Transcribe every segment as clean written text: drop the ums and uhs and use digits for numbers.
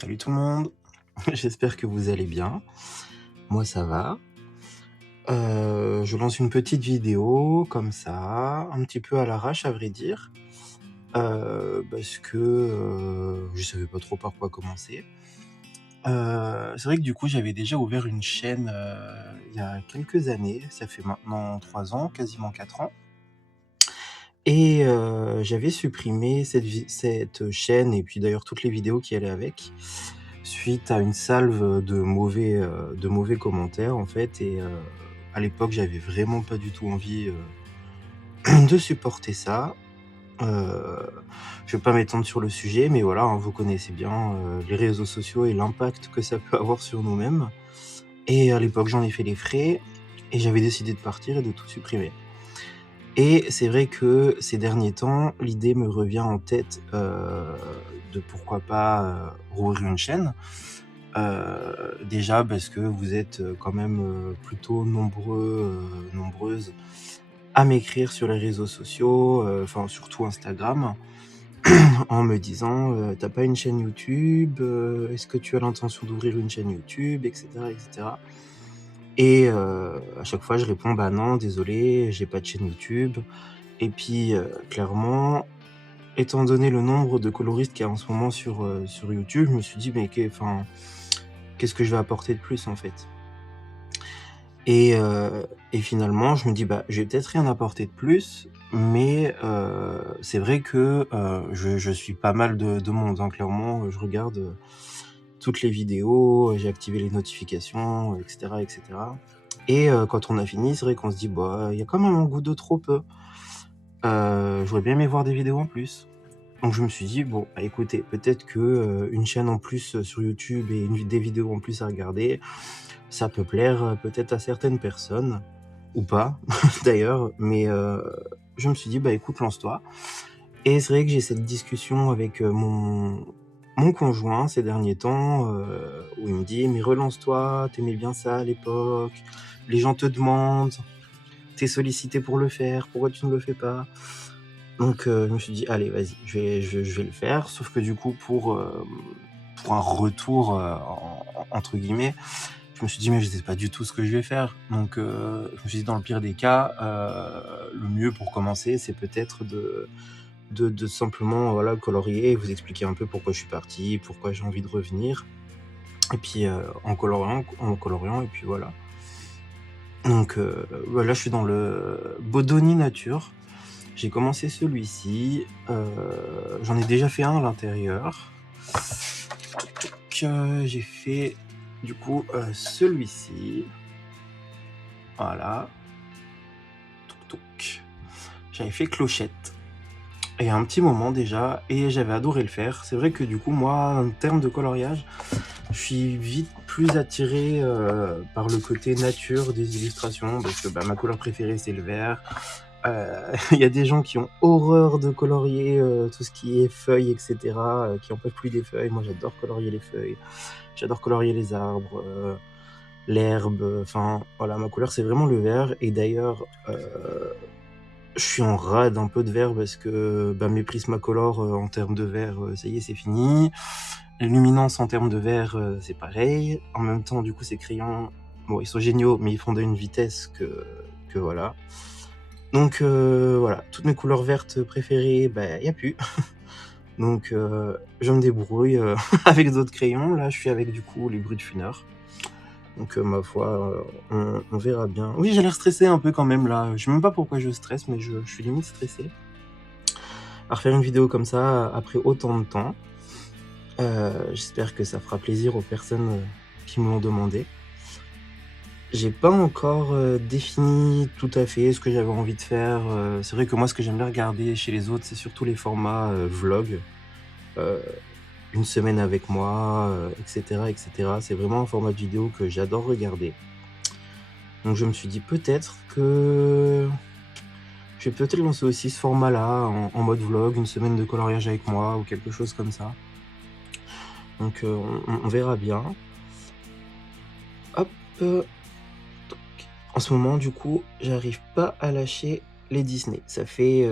Salut tout le monde, j'espère que vous allez bien. Moi ça va. Je lance une petite vidéo comme ça, un petit peu à l'arrache à vrai dire, parce que, je savais pas trop par quoi commencer. C'est vrai que du coup j'avais déjà ouvert une chaîne, il y a quelques années, ça fait maintenant 3 ans, quasiment 4 ans et j'avais supprimé cette chaîne et puis d'ailleurs toutes les vidéos qui allaient avec, suite à une salve de mauvais commentaires en fait et à l'époque j'avais vraiment pas du tout envie, de supporter ça. Heu, je vais pas m'étendre sur le sujet, mais voilà, hein, vous connaissez bien, les réseaux sociaux et l'impact que ça peut avoir sur nous-mêmes et à l'époque j'en ai fait les frais et j'avais décidé de partir et de tout supprimer. Et c'est vrai que ces derniers temps, l'idée me revient en tête, de pourquoi pas, rouvrir une chaîne. Déjà parce que vous êtes, quand même, plutôt nombreuses à m'écrire sur les réseaux sociaux, enfin surtout Instagram, en me disant, «Tu pas une chaîne YouTube? Est-ce que tu as l'intention d'ouvrir une chaîne YouTube?» et cetera et cetera et à chaque fois je réponds: «Bah non, désolé, j'ai pas de chaîne YouTube». Et puis, clairement, étant donné le nombre de coloristes qu'il y a en ce moment sur YouTube, je me suis dit: «Mais qu'est-ce que je vais apporter de plus, en fait?» Et finalement, je me dis: «Bah, je vais peut-être rien apporter de plus», mais c'est vrai que, je suis pas mal de monde, hein. Clairement, je regarde, toutes les vidéos, j'ai activé les notifications, et cetera et quand on a fini, c'est vrai qu'on se dit: «Bah, il y a quand même un goût de trop peu. J'aurais bien aimé voir des vidéos en plus». Donc je me suis dit: «Bon, bah, écoutez, peut-être que, une chaîne en plus, sur YouTube et des vidéos en plus à regarder, ça peut plaire, peut-être à certaines personnes ou pas d'ailleurs». Mais je me suis dit: «Bah, écoute, lance-toi» et c'est vrai que j'ai cette discussion avec, mon conjoint ces derniers temps, où il me dit: «Mais relance-toi, tu aimais bien ça à l'époque, les gens te demandent, tu es sollicité pour le faire, pourquoi tu ne le fais pas?» Donc je me suis dit: «Allez vas-y, je vais le faire». Sauf que du coup pour un «retour», entre guillemets, je me suis dit: «Mais je sais pas du tout ce que je vais faire». Donc je me suis dit: «Dans le pire des cas, le mieux pour commencer, c'est peut-être de simplement, voilà, colorier et vous expliquer un peu pourquoi je suis parti, pourquoi j'ai envie de revenir» et puis, en coloriant et puis voilà. Donc bah, là, je suis dans le Bodoni Nature. J'ai commencé celui-ci, j'en ai déjà fait un à l'intérieur. J'ai fait du coup, celui-ci. Voilà. Touc touc. J'avais fait Clochette et il y a un petit moment déjà et j'avais adoré le faire. C'est vrai que du coup, moi, en termes de coloriage, je suis vite plus attiré, par le côté nature des illustrations parce que, bah, ma couleur préférée, c'est le vert. Il y a des gens qui ont horreur de colorier, tout ce qui est feuilles et cetera, qui en peuvent plus des feuilles. Moi, j'adore colorier les feuilles, j'adore colorier les arbres, l'herbe, enfin, voilà, ma couleur, c'est vraiment le vert et d'ailleurs, je suis en rade un peu de vert parce que, bah, mes Prismacolor, en termes de vert, ça y est, c'est fini. Les Luminance en termes de vert, c'est pareil. En même temps, du coup, ces crayons, bon, ils sont géniaux, mais ils font d'une vitesse que voilà. Donc voilà, toutes mes couleurs vertes préférées, bah, il y a plus. Donc je me débrouille, avec d'autres crayons. Là, je suis avec, du coup, les Brutfuner. Donc ma foi, on verra bien. Oui, j'ai l'air stressé un peu quand même là. Je sais même pas pourquoi je stresse, mais je suis limite stressé. À refaire une vidéo comme ça, après autant de temps. J'espère que ça fera plaisir aux personnes, qui me l'ont demandé. J'ai pas encore, défini tout à fait ce que j'avais envie de faire, c'est vrai que moi, ce que j'aime bien regarder chez les autres, c'est surtout les formats, vlog, heu, 1 semaine avec moi, et cetera et cetera. C'est vraiment un format de vidéo que j'adore regarder. Donc je me suis dit: «Peut-être que je vais peut-être lancer aussi ce format-là en mode vlog, 1 semaine de coloriage avec moi» ou quelque chose comme ça. Donc on verra bien. Hop, toc. En ce moment, du coup, j'arrive pas à lâcher les Disney. Ça fait,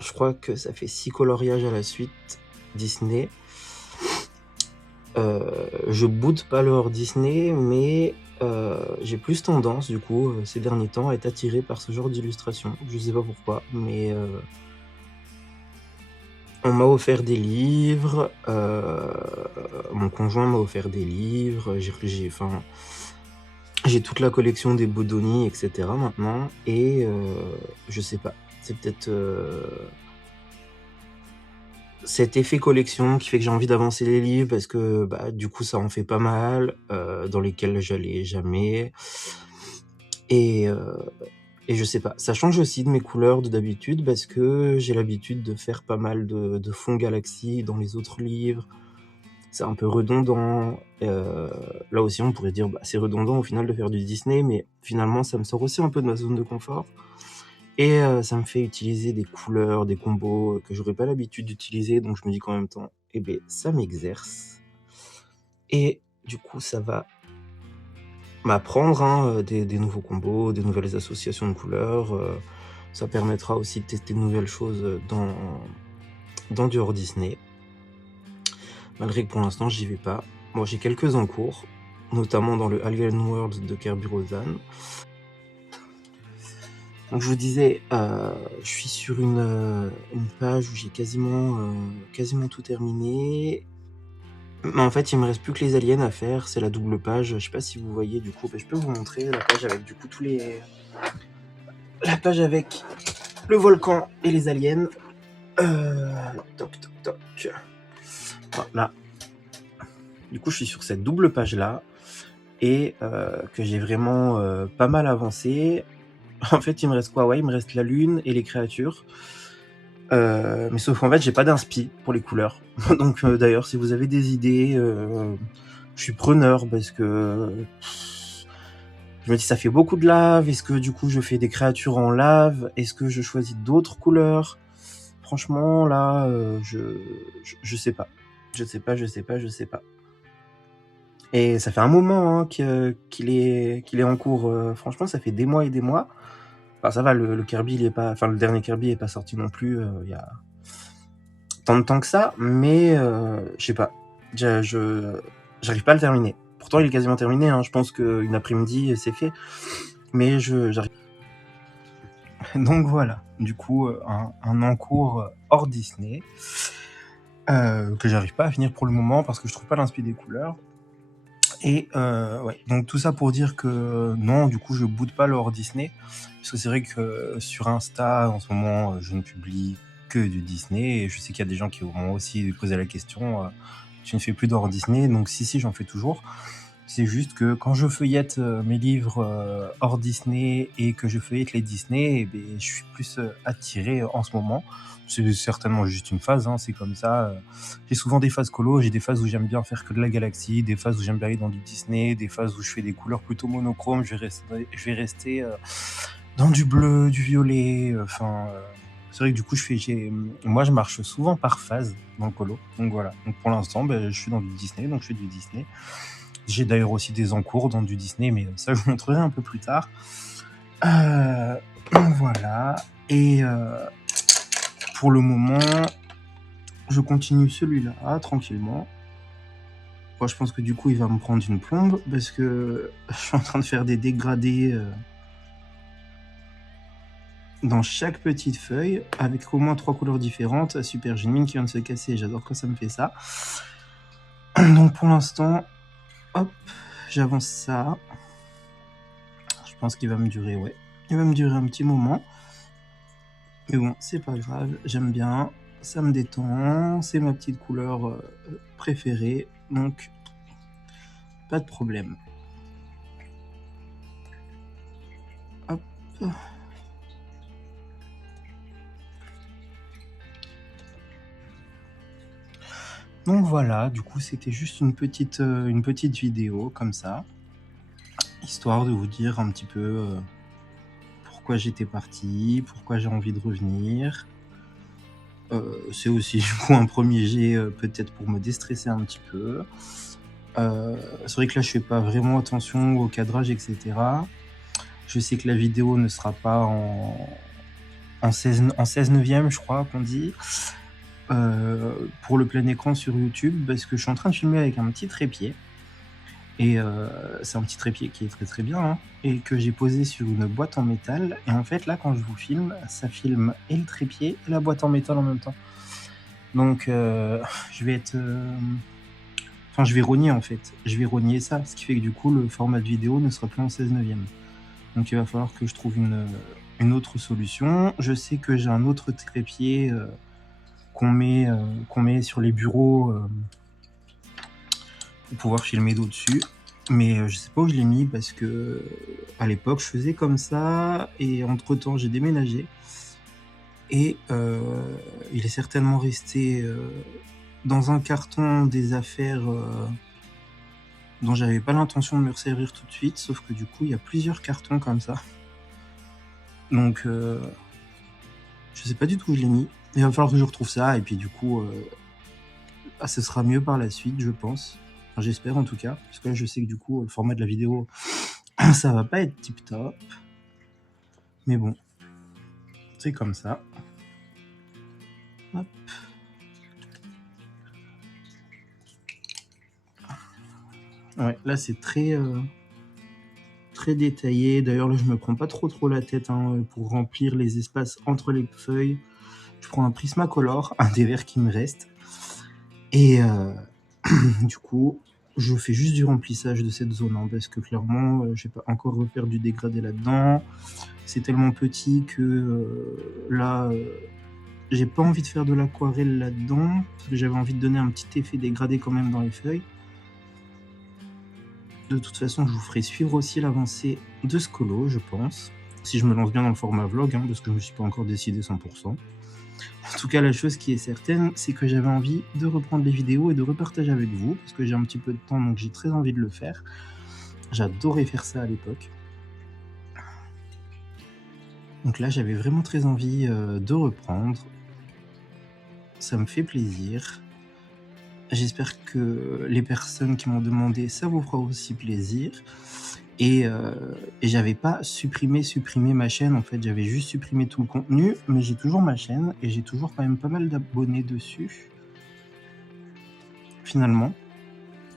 je crois que ça fait 6 coloriages à la suite Disney Je boude pas le hors Disney, mais j'ai plus tendance du coup, ces derniers temps à être attiré par ce genre d'illustration. Je sais pas pourquoi, mais on m'a offert des livres, mon conjoint m'a offert des livres, j'ai toute la collection des Bodoni et cetera maintenant et je sais pas, c'est peut-être, cet effet collection qui fait que j'ai envie d'avancer les livres parce que, bah, du coup, ça en fait pas mal, dans lesquels j'allais jamais et heu et je sais pas. Ça change aussi de mes couleurs de d'habitude parce que j'ai l'habitude de faire pas mal de fonds Galaxy dans les autres livres. C'est un peu redondant, là aussi on pourrait dire: «Bah, c'est redondant au final de faire du Disney», mais finalement ça me sort aussi un peu de ma zone de confort et ça me fait utiliser des couleurs, des combos, que j'aurais pas l'habitude d'utiliser, donc je me dis qu'en même temps, eh beh, ça m'exerce et du coup ça va m'apprendre, hein, des nouveaux combos, des nouvelles associations de couleurs, ça permettra aussi de tester de nouvelles choses, dans du hors Disney. Malgré que pour l'instant j'y vais pas. Moi j'ai quelques en cours, notamment dans le Alien World de Kerberos-An. Donc je vous disais, je suis sur une page où j'ai quasiment tout terminé. Mais en fait, il me reste plus que les aliens à faire, c'est la double page. Je sais pas si vous voyez du coup, je peux vous montrer la page avec du coup la page avec le volcan et les aliens. Toc toc toc. Voilà. Du coup, je suis sur cette double page là et que j'ai vraiment pas mal avancé. En fait, il me reste quoi? Ouais, il me reste la lune et les créatures. Mais sauf qu'en fait, j'ai pas d'inspi pour les couleurs. Donc d'ailleurs, si vous avez des idées, je suis preneur parce que je me dis ça fait beaucoup de lave. Est-ce que du coup je fais des créatures en lave? Est-ce que je choisis d'autres couleurs? Franchement, là, je sais pas. Je sais pas, je sais pas, je sais pas. Et ça fait un moment hein, qu'il est en cours. Franchement, ça fait des mois et des mois. Enfin, ça va, le Kirby, il est pas, enfin, le dernier Kirby est pas sorti non plus. Il y a tant de temps que ça, mais je sais pas. J'arrive pas à le terminer. Pourtant, il est quasiment terminé. Hein. Je pense qu'une après-midi, c'est fait. Mais j'arrive. Donc voilà. Du coup, un encours hors Disney que j'arrive pas à finir pour le moment parce que je trouve pas l'inspi des couleurs. Et ouais, donc tout ça pour dire que non, du coup, je boude pas le hors Disney. Parce que c'est vrai que sur Insta, en ce moment, je ne publie que du Disney. Et je sais qu'il y a des gens qui m'ont aussi posé la question tu ne fais plus d'hors Disney? Donc si, j'en fais toujours. C'est juste que quand je feuillette mes livres hors Disney et que je feuillette les Disney, eh ben, je suis plus attiré en ce moment. C'est certainement juste une phase, hein, c'est comme ça. J'ai souvent des phases colo, j'ai des phases où j'aime bien faire que de la galaxie, des phases où j'aime bien aller dans du Disney, des phases où je fais des couleurs plutôt monochromes, je vais rester dans du bleu, du violet, enfin... c'est vrai que du coup, moi, je marche souvent par phase dans le colo. Donc voilà. Donc pour l'instant, ben, je suis dans du Disney, donc je fais du Disney. J'ai d'ailleurs aussi des encours dans du Disney, mais ça, je vous montrerai un peu plus tard. Donc voilà. Et pour le moment, je continue celui-là tranquillement. Moi, je pense que du coup, il va me prendre une plombe parce que je suis en train de faire des dégradés dans chaque petite feuille avec au moins 3 couleurs différentes. Super, j'ai une mine qui vient de se casser. J'adore quand ça me fait ça. Donc pour l'instant, hop, j'avance ça. Je pense qu'il va me durer, ouais. Il va me durer un petit moment. Mais bon, c'est pas grave, j'aime bien. Ça me détend. C'est ma petite couleur préférée. Donc, pas de problème. Hop. Donc voilà, du coup, c'était juste une petite vidéo comme ça. Histoire de vous dire un petit peu pourquoi j'étais parti, pourquoi j'ai envie de revenir. C'est aussi du coup un premier jet peut-être pour me déstresser un petit peu. C'est vrai que là je fais pas vraiment attention au cadrage, etc. Je sais que la vidéo ne sera pas en 16 neuvième, je crois qu'on dit. pour le plein écran sur YouTube parce que je suis en train de filmer avec un petit trépied. Et c'est un petit trépied qui est très très bien, hein, et que j'ai posé sur une boîte en métal. Et en fait, là, quand je vous filme, ça filme et le trépied et la boîte en métal en même temps. Donc, je vais être. Enfin, je vais rogner en fait. Je vais rogner ça, ce qui fait que du coup, le format de vidéo ne sera plus en 16/9. Donc, il va falloir que je trouve une autre solution. Je sais que j'ai un autre trépied qu'on met sur les bureaux pour pouvoir filmer d'au-dessus. Mais je sais pas où je l'ai mis parce que à l'époque je faisais comme ça et entre temps j'ai déménagé et il est certainement resté dans un carton des affaires dont j'avais pas l'intention de me resservir tout de suite, sauf que du coup il y a plusieurs cartons comme ça. Donc je sais pas du tout où je l'ai mis. Il va falloir que je retrouve ça et puis du coup ce sera mieux par la suite je pense. Enfin, j'espère en tout cas, parce que là je sais que du coup le format de la vidéo ça va pas être tip top. Mais bon, c'est comme ça. Hop. Ouais, là c'est très détaillé. D'ailleurs là je me prends pas trop la tête hein, pour remplir les espaces entre les feuilles. Je prends un Prismacolor, un des verres qui me reste. Et du coup, je fais juste du remplissage de cette zone hein, parce que clairement, je vais pas encore refaire du dégradé là-dedans. C'est tellement petit que là, j'ai pas envie de faire de l'aquarelle là-dedans parce que j'avais envie de donner un petit effet dégradé quand même dans les feuilles. De toute façon, je vous ferai suivre aussi l'avancée de ce colo, je pense. Si je me lance bien dans le format vlog, hein, parce que je me suis pas encore décidé 100%. En tout cas, la chose qui est certaine, c'est que j'avais envie de reprendre les vidéos et de repartager avec vous, parce que j'ai un petit peu de temps, donc j'ai très envie de le faire. J'adorais faire ça à l'époque. Donc là, j'avais vraiment très envie de reprendre. Ça me fait plaisir. J'espère que les personnes qui m'ont demandé, ça vous fera aussi plaisir. Et j'avais pas supprimé ma chaîne, en fait, j'avais juste supprimé tout le contenu, mais j'ai toujours ma chaîne et j'ai toujours quand même pas mal d'abonnés dessus, finalement.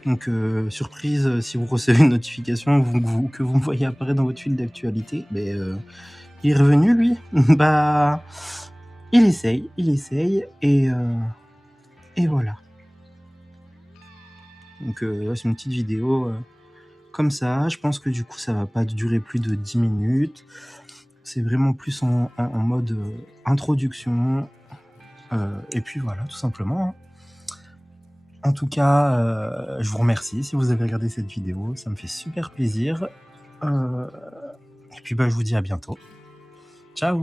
Donc surprise, si vous recevez une notification que vous me voyez apparaître dans votre fil d'actualité, il est revenu lui. Bah, il essaye et voilà. Donc c'est une petite vidéo comme ça. Je pense que du coup ça va pas durer plus de 10 minutes. C'est vraiment plus en mode introduction. Et puis voilà, tout simplement. Hein. En tout cas, je vous remercie si vous avez regardé cette vidéo. Ça me fait super plaisir. Et puis je vous dis à bientôt. Ciao.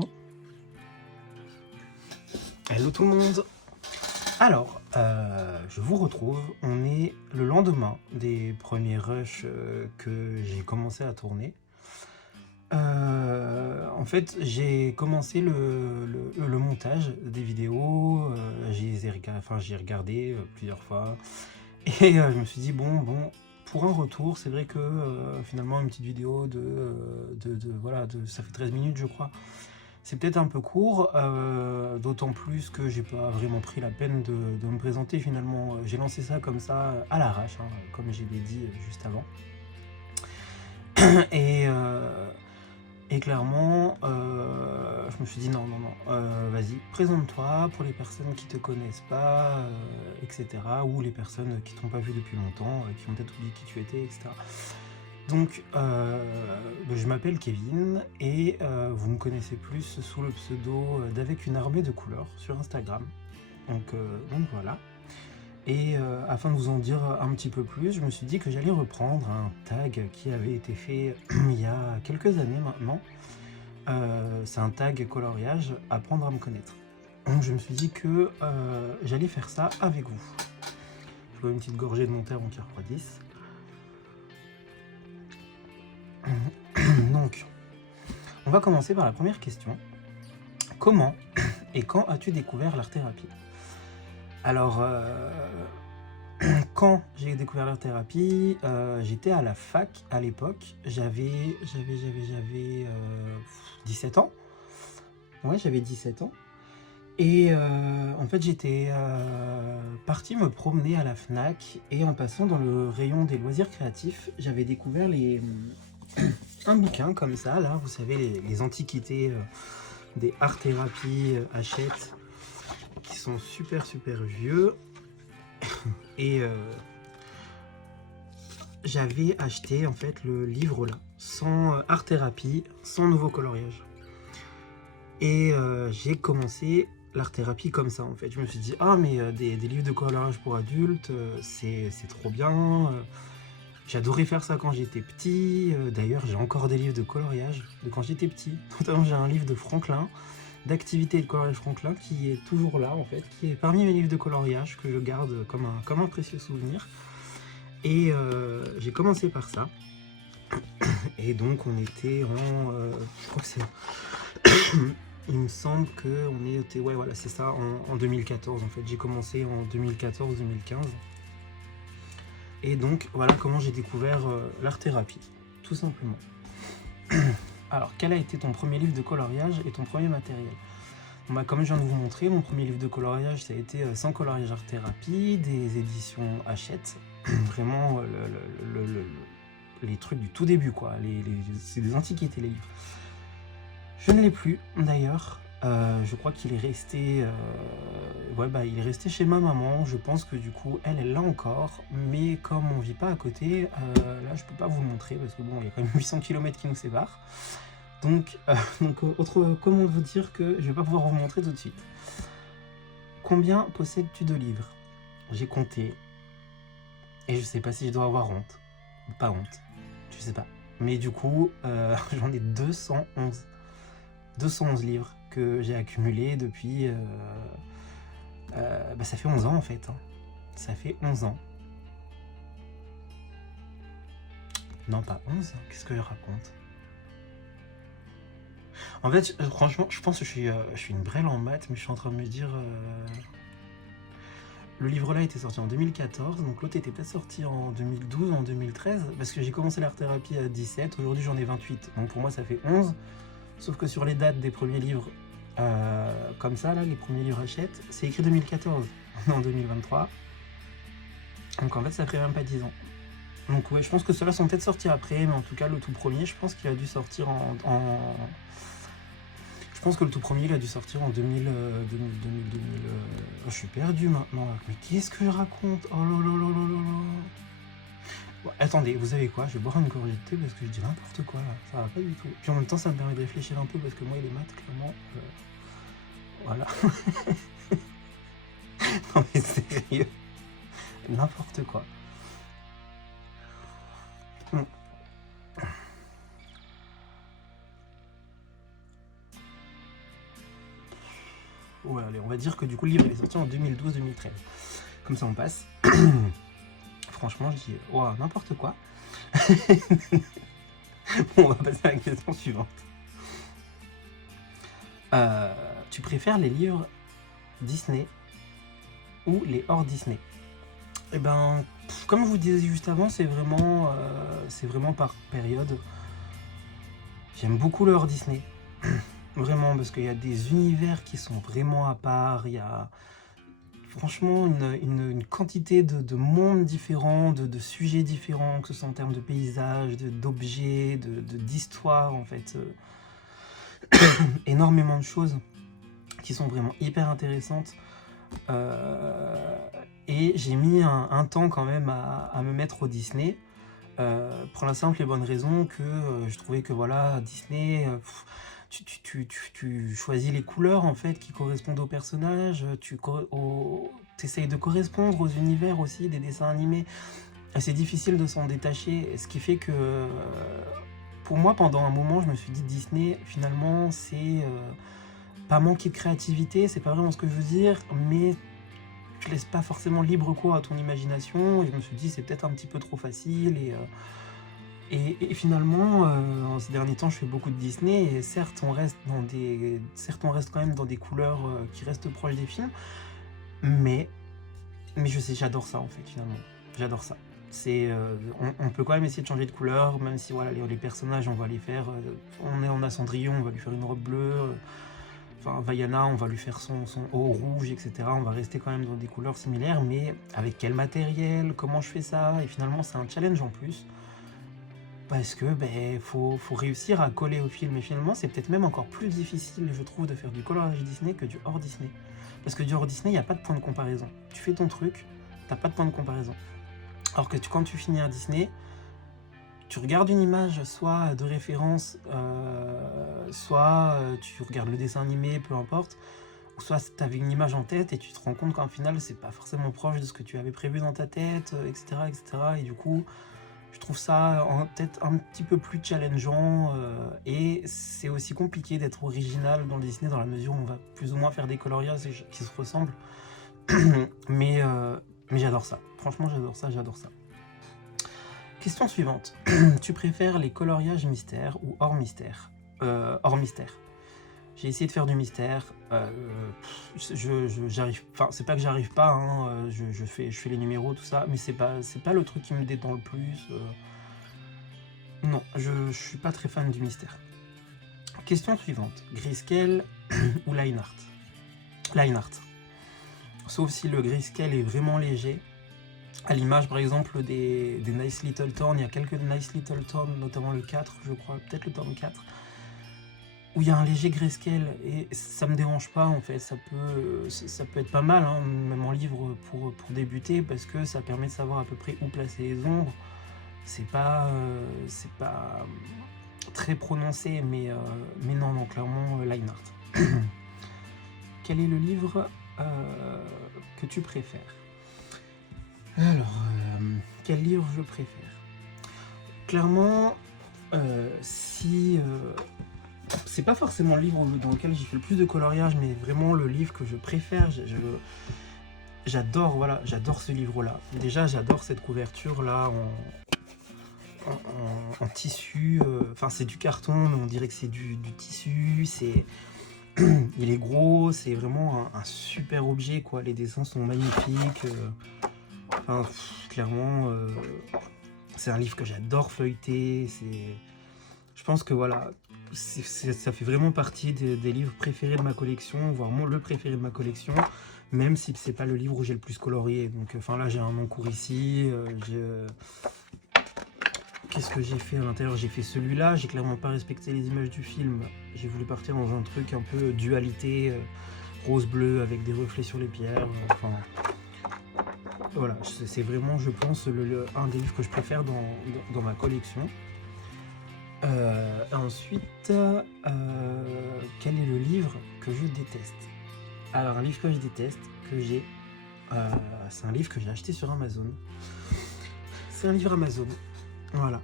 Hello tout le monde. Alors, je vous retrouve. On est le lendemain des premiers rushs que j'ai commencé à tourner. En fait, j'ai commencé le montage des vidéos. J'ai regardé plusieurs fois. Et je me suis dit, bon, pour un retour, c'est vrai que finalement, une petite vidéo ça fait 13 minutes, je crois. C'est peut-être un peu court, d'autant plus que j'ai pas vraiment pris la peine de me présenter finalement. J'ai lancé ça comme ça, à l'arrache, hein, comme je l'ai dit juste avant. Et clairement, je me suis dit non, vas-y, présente-toi pour les personnes qui te connaissent pas, etc. Ou les personnes qui t'ont pas vu depuis longtemps, qui ont peut-être oublié qui tu étais, etc. Donc, je m'appelle Kevin et vous me connaissez plus sous le pseudo d'Avec une armée de couleurs sur Instagram. Donc voilà. Et afin de vous en dire un petit peu plus, je me suis dit que j'allais reprendre un tag qui avait été fait il y a quelques années maintenant. C'est un tag coloriage, apprendre à me connaître. Donc je me suis dit que j'allais faire ça avec vous. Je bois une petite gorgée de mon thé avant qu'il refroidisse. Donc, on va commencer par la première question. Comment et quand as-tu découvert l'art-thérapie ? Alors, quand j'ai découvert l'art-thérapie, j'étais à la fac à l'époque. J'avais 17 ans. Ouais, j'avais 17 ans. Et en fait, j'étais parti me promener à la Fnac et en passant dans le rayon des loisirs créatifs, j'avais découvert un bouquin comme ça, là, vous savez, les antiquités des art-thérapies Hachette, qui sont super super vieux. Et j'avais acheté en fait le livre là, sans art-thérapie, sans nouveau coloriage. Et j'ai commencé l'art-thérapie comme ça en fait. Je me suis dit, ah mais des livres de coloriage pour adultes, c'est trop bien. J'adorais faire ça quand j'étais petit. D'ailleurs, j'ai encore des livres de coloriage de quand j'étais petit. Notamment, j'ai un livre de Franklin, d'activité de coloriage Franklin, qui est toujours là en fait, qui est parmi mes livres de coloriage que je garde comme un précieux souvenir. Et j'ai commencé par ça. Et donc, on était en... je crois que c'est... Il me semble qu'on était... Ouais, voilà, c'est ça, en 2014 en fait. J'ai commencé en 2014-2015. Et donc, voilà comment j'ai découvert l'art-thérapie, tout simplement. Alors, quel a été ton premier livre de coloriage et ton premier matériel? Bah, comme je viens de vous montrer, mon premier livre de coloriage, ça a été Sans coloriage art-thérapie, des éditions Hachette. Vraiment, les trucs du tout début, quoi. C'est des antiquités, les livres. Je ne l'ai plus, d'ailleurs. Je crois qu'il est resté... il est resté chez ma maman. Je pense que du coup, elle l'a encore. Mais comme on vit pas à côté, là, je peux pas vous le montrer parce que bon, il y a quand même 800 km qui nous séparent. Donc, comment vous dire que je vais pas pouvoir vous montrer tout de suite. Combien possèdes-tu de livres? J'ai compté. Et je sais pas si je dois avoir honte. Ou pas honte. Je sais pas. Mais du coup, j'en ai 211. 211 livres que j'ai accumulés depuis... ça fait 11 ans en fait. Hein. Ça fait 11 ans. Non, pas 11. Qu'est-ce que je raconte? En fait, franchement, je pense que je suis une brêle en maths, mais je suis en train de me dire... Le livre-là était sorti en 2014, donc l'autre était peut-être sorti en 2012, en 2013, parce que j'ai commencé l'art-thérapie à 17, aujourd'hui j'en ai 28, donc pour moi ça fait 11. Sauf que sur les dates des premiers livres, comme ça, là, les premiers livres Hachette, c'est écrit 2014, on est en 2023. Donc en fait, ça ferait même pas 10 ans. Donc ouais, je pense que ceux-là sont peut-être sortis après, mais en tout cas, le tout premier, je pense qu'il a dû sortir Je pense que le tout premier, il a dû sortir en 2000... je suis perdu maintenant. Mais qu'est-ce que je raconte? Oh là là là là là là. Bon, attendez, vous savez quoi? Je vais boire une gorgée de thé parce que je dis n'importe quoi là, ça va pas du tout. Puis en même temps, ça me permet de réfléchir un peu parce que moi, les maths, clairement, voilà. Non mais sérieux, n'importe quoi. Voilà, allez, on va dire que du coup, le livre il est sorti en 2012-2013. Comme ça, on passe. Franchement, je dis, wow, n'importe quoi. Bon, on va passer à la question suivante. Tu préfères les livres Disney ou les hors Disney? Eh ben, comme je vous disais juste avant, c'est vraiment par période. J'aime beaucoup le hors Disney. Vraiment, parce qu'il y a des univers qui sont vraiment à part. Il y a franchement une quantité de mondes différents, de sujets différents, que ce soit en termes de paysages, d'objets, d'histoires, en fait. Énormément de choses qui sont vraiment hyper intéressantes. Et j'ai mis un temps quand même à me mettre au Disney. Pour la simple et bonne raison que je trouvais que voilà, Disney... Tu choisis les couleurs en fait qui correspondent aux personnages, tu essayes de correspondre aux univers aussi des dessins animés. C'est difficile de s'en détacher, ce qui fait que pour moi pendant un moment je me suis dit Disney finalement c'est pas manquer de créativité, c'est pas vraiment ce que je veux dire, mais tu laisses pas forcément libre cours à ton imagination, et je me suis dit c'est peut-être un petit peu trop facile et finalement, ces derniers temps, je fais beaucoup de Disney, et certes, on reste quand même dans des couleurs qui restent proches des films, mais je sais, j'adore ça en fait, finalement. J'adore ça. On peut quand même essayer de changer de couleur, même si voilà, les personnages, on va les faire. On est en a Cendrillon, on va lui faire une robe bleue. Enfin, Vaiana, on va lui faire son haut rouge, etc. On va rester quand même dans des couleurs similaires, mais avec quel matériel, comment je fais ça? Et finalement, c'est un challenge en plus. Parce que faut réussir à coller au film. Et finalement, c'est peut-être même encore plus difficile, je trouve, de faire du coloriage Disney que du hors Disney. Parce que du hors Disney, il n'y a pas de point de comparaison. Tu fais ton truc, t'as pas de point de comparaison. Alors que quand tu finis un Disney, tu regardes une image, soit de référence, soit tu regardes le dessin animé, peu importe, ou soit tu avais une image en tête et tu te rends compte qu'en final, c'est pas forcément proche de ce que tu avais prévu dans ta tête, etc., etc. Et du coup, je trouve ça peut-être un petit peu plus challengeant, et c'est aussi compliqué d'être original dans le Disney dans la mesure où on va plus ou moins faire des coloriages qui se ressemblent. mais j'adore ça. Franchement, j'adore ça. Question suivante. Tu préfères les coloriages mystères ou hors mystère? Hors mystère. J'ai essayé de faire du mystère. J'arrive. Enfin, c'est pas que j'arrive pas. Hein, je fais les numéros, tout ça, mais c'est pas le truc qui me détend le plus. Non, je suis pas très fan du mystère. Question suivante. Grayscale ou line art? Line art. Sauf si le grayscale est vraiment léger. À l'image, par exemple, des Nice Little Town, il y a quelques Nice Little Town, notamment le 4, je crois, peut-être le tome 4, où il y a un léger grayscale, et ça me dérange pas, en fait, ça peut être pas mal, hein, même en livre, pour débuter, parce que ça permet de savoir à peu près où placer les ombres. C'est pas très prononcé, mais non, clairement, line art. Quel est le livre que tu préfères? Alors, quel livre je préfère? Clairement, si... c'est pas forcément le livre dans lequel j'ai fait le plus de coloriage, mais vraiment le livre que je préfère. J'adore ce livre-là. Déjà, j'adore cette couverture-là en tissu. Enfin, c'est du carton, mais on dirait que c'est du tissu. Il est gros, c'est vraiment un super objet, quoi. Les dessins sont magnifiques. Enfin, clairement, c'est un livre que j'adore feuilleter. Je pense que voilà, ça fait vraiment partie des livres préférés de ma collection, voire le préféré de ma collection, même si c'est pas le livre où j'ai le plus colorié. Donc, enfin là, j'ai un encours ici. Qu'est-ce que j'ai fait à l'intérieur? J'ai fait celui-là. J'ai clairement pas respecté les images du film. J'ai voulu partir dans un truc un peu dualité, rose-bleu avec des reflets sur les pierres. Enfin, voilà, c'est vraiment, je pense, un des livres que je préfère dans ma collection. Ensuite, quel est le livre que je déteste? Alors, un livre que je déteste, c'est un livre que j'ai acheté sur Amazon. C'est un livre Amazon, voilà.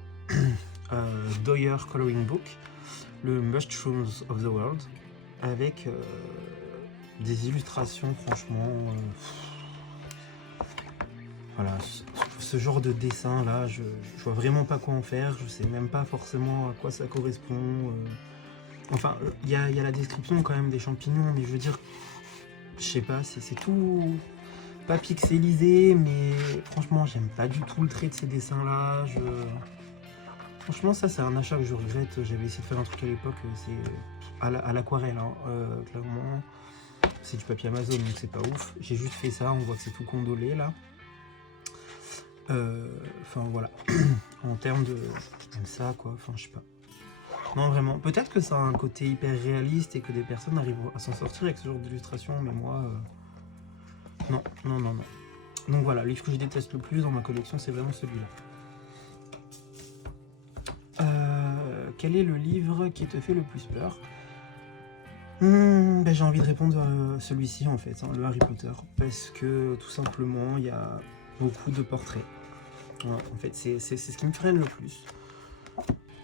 Doyer Coloring Book, le Mushrooms of the World, avec des illustrations, franchement... voilà, ce genre de dessin là, je vois vraiment pas quoi en faire, je sais même pas forcément à quoi ça correspond. Enfin, il y a la description quand même des champignons, mais je veux dire, je sais pas, c'est tout pas pixelisé, mais franchement, j'aime pas du tout le trait de ces dessins là. Franchement, ça c'est un achat que je regrette. J'avais essayé de faire un truc à l'époque, c'est à l'aquarelle, hein, clairement. C'est du papier Amazon, donc c'est pas ouf. J'ai juste fait ça, on voit que c'est tout condolé là. Enfin voilà, en termes de ça, quoi, enfin je sais pas. Non, vraiment, peut-être que ça a un côté hyper réaliste et que des personnes arrivent à s'en sortir avec ce genre d'illustration, mais moi, non. Donc voilà, le livre que je déteste le plus dans ma collection, c'est vraiment celui-là. Quel est le livre qui te fait le plus peur? J'ai envie de répondre à celui-ci en fait, hein, le Harry Potter, parce que tout simplement, il y a beaucoup de portraits. Ouais, en fait, c'est ce qui me freine le plus.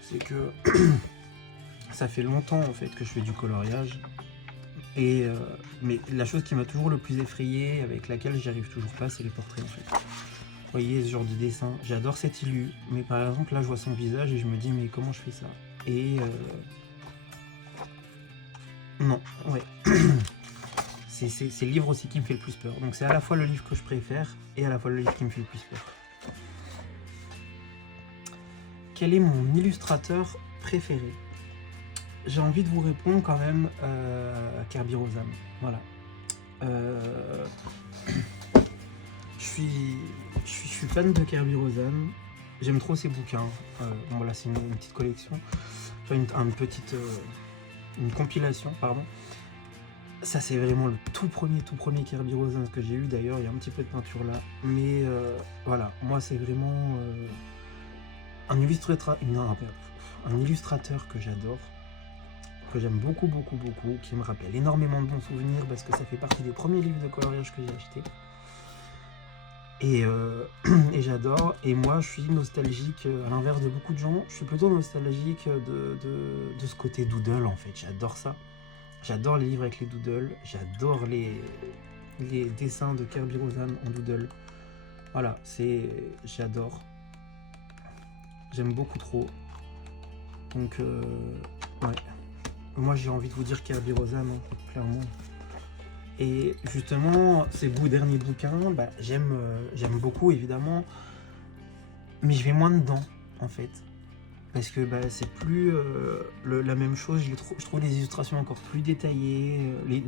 C'est que ça fait longtemps en fait que je fais du coloriage. Mais la chose qui m'a toujours le plus effrayé, avec laquelle j'y arrive toujours pas, c'est les portraits en fait. Vous voyez ce genre de dessin, j'adore cet illu, mais par exemple là je vois son visage et je me dis mais comment je fais ça? Et non, ouais. C'est le livre aussi qui me fait le plus peur. Donc c'est à la fois le livre que je préfère et à la fois le livre qui me fait le plus peur. Quel est mon illustrateur préféré? j'ai envie de vous répondre quand même à Kerby Rosam. Voilà. Euh, je suis fan de Kerby Rosam. J'aime trop ses bouquins. Bon, voilà, c'est une petite collection. Enfin, une compilation, pardon. Ça, c'est vraiment le tout premier Kerby Rosam que j'ai eu. D'ailleurs, il y a un petit peu de peinture là. Mais voilà, moi, c'est vraiment un illustrateur que j'adore, que j'aime beaucoup, qui me rappelle énormément de bons souvenirs parce que ça fait partie des premiers livres de coloriage que j'ai achetés. Et, et j'adore. Et moi, je suis nostalgique, à l'inverse de beaucoup de gens, je suis plutôt nostalgique de ce côté doodle en fait. J'adore ça. J'adore les livres avec les doodles. J'adore les dessins de Kerby Rosam en doodle. Voilà, j'adore. J'aime beaucoup trop. Donc, ouais. Moi, j'ai envie de vous dire Kerby Rosam, hein, clairement. Et justement, ces derniers bouquins, bah, j'aime beaucoup, évidemment. Mais je vais moins dedans, en fait. Parce que bah, c'est plus la même chose. Je trouve les illustrations encore plus détaillées. Les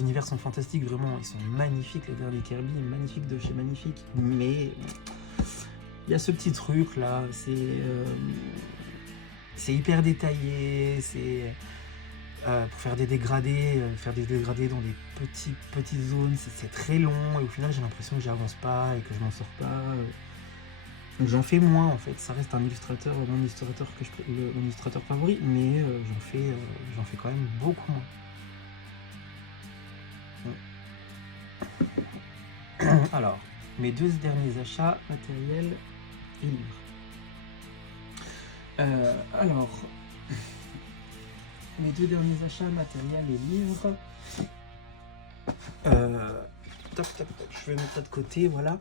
univers sont fantastiques, vraiment. Ils sont magnifiques, les derniers Kirby. Magnifiques de chez Magnifique. Mais il y a ce petit truc, là. C'est hyper détaillé. C'est... pour faire des dégradés dans des petites zones, c'est très long et au final j'ai l'impression que j'avance pas et que je m'en sors pas. Donc j'en fais moins en fait, ça reste mon illustrateur favori, mais j'en fais quand même beaucoup moins. Alors, mes 2 derniers achats matériels et livres. Alors, mes 2 derniers achats matériels et livres. Tac, je vais mettre ça de côté, voilà.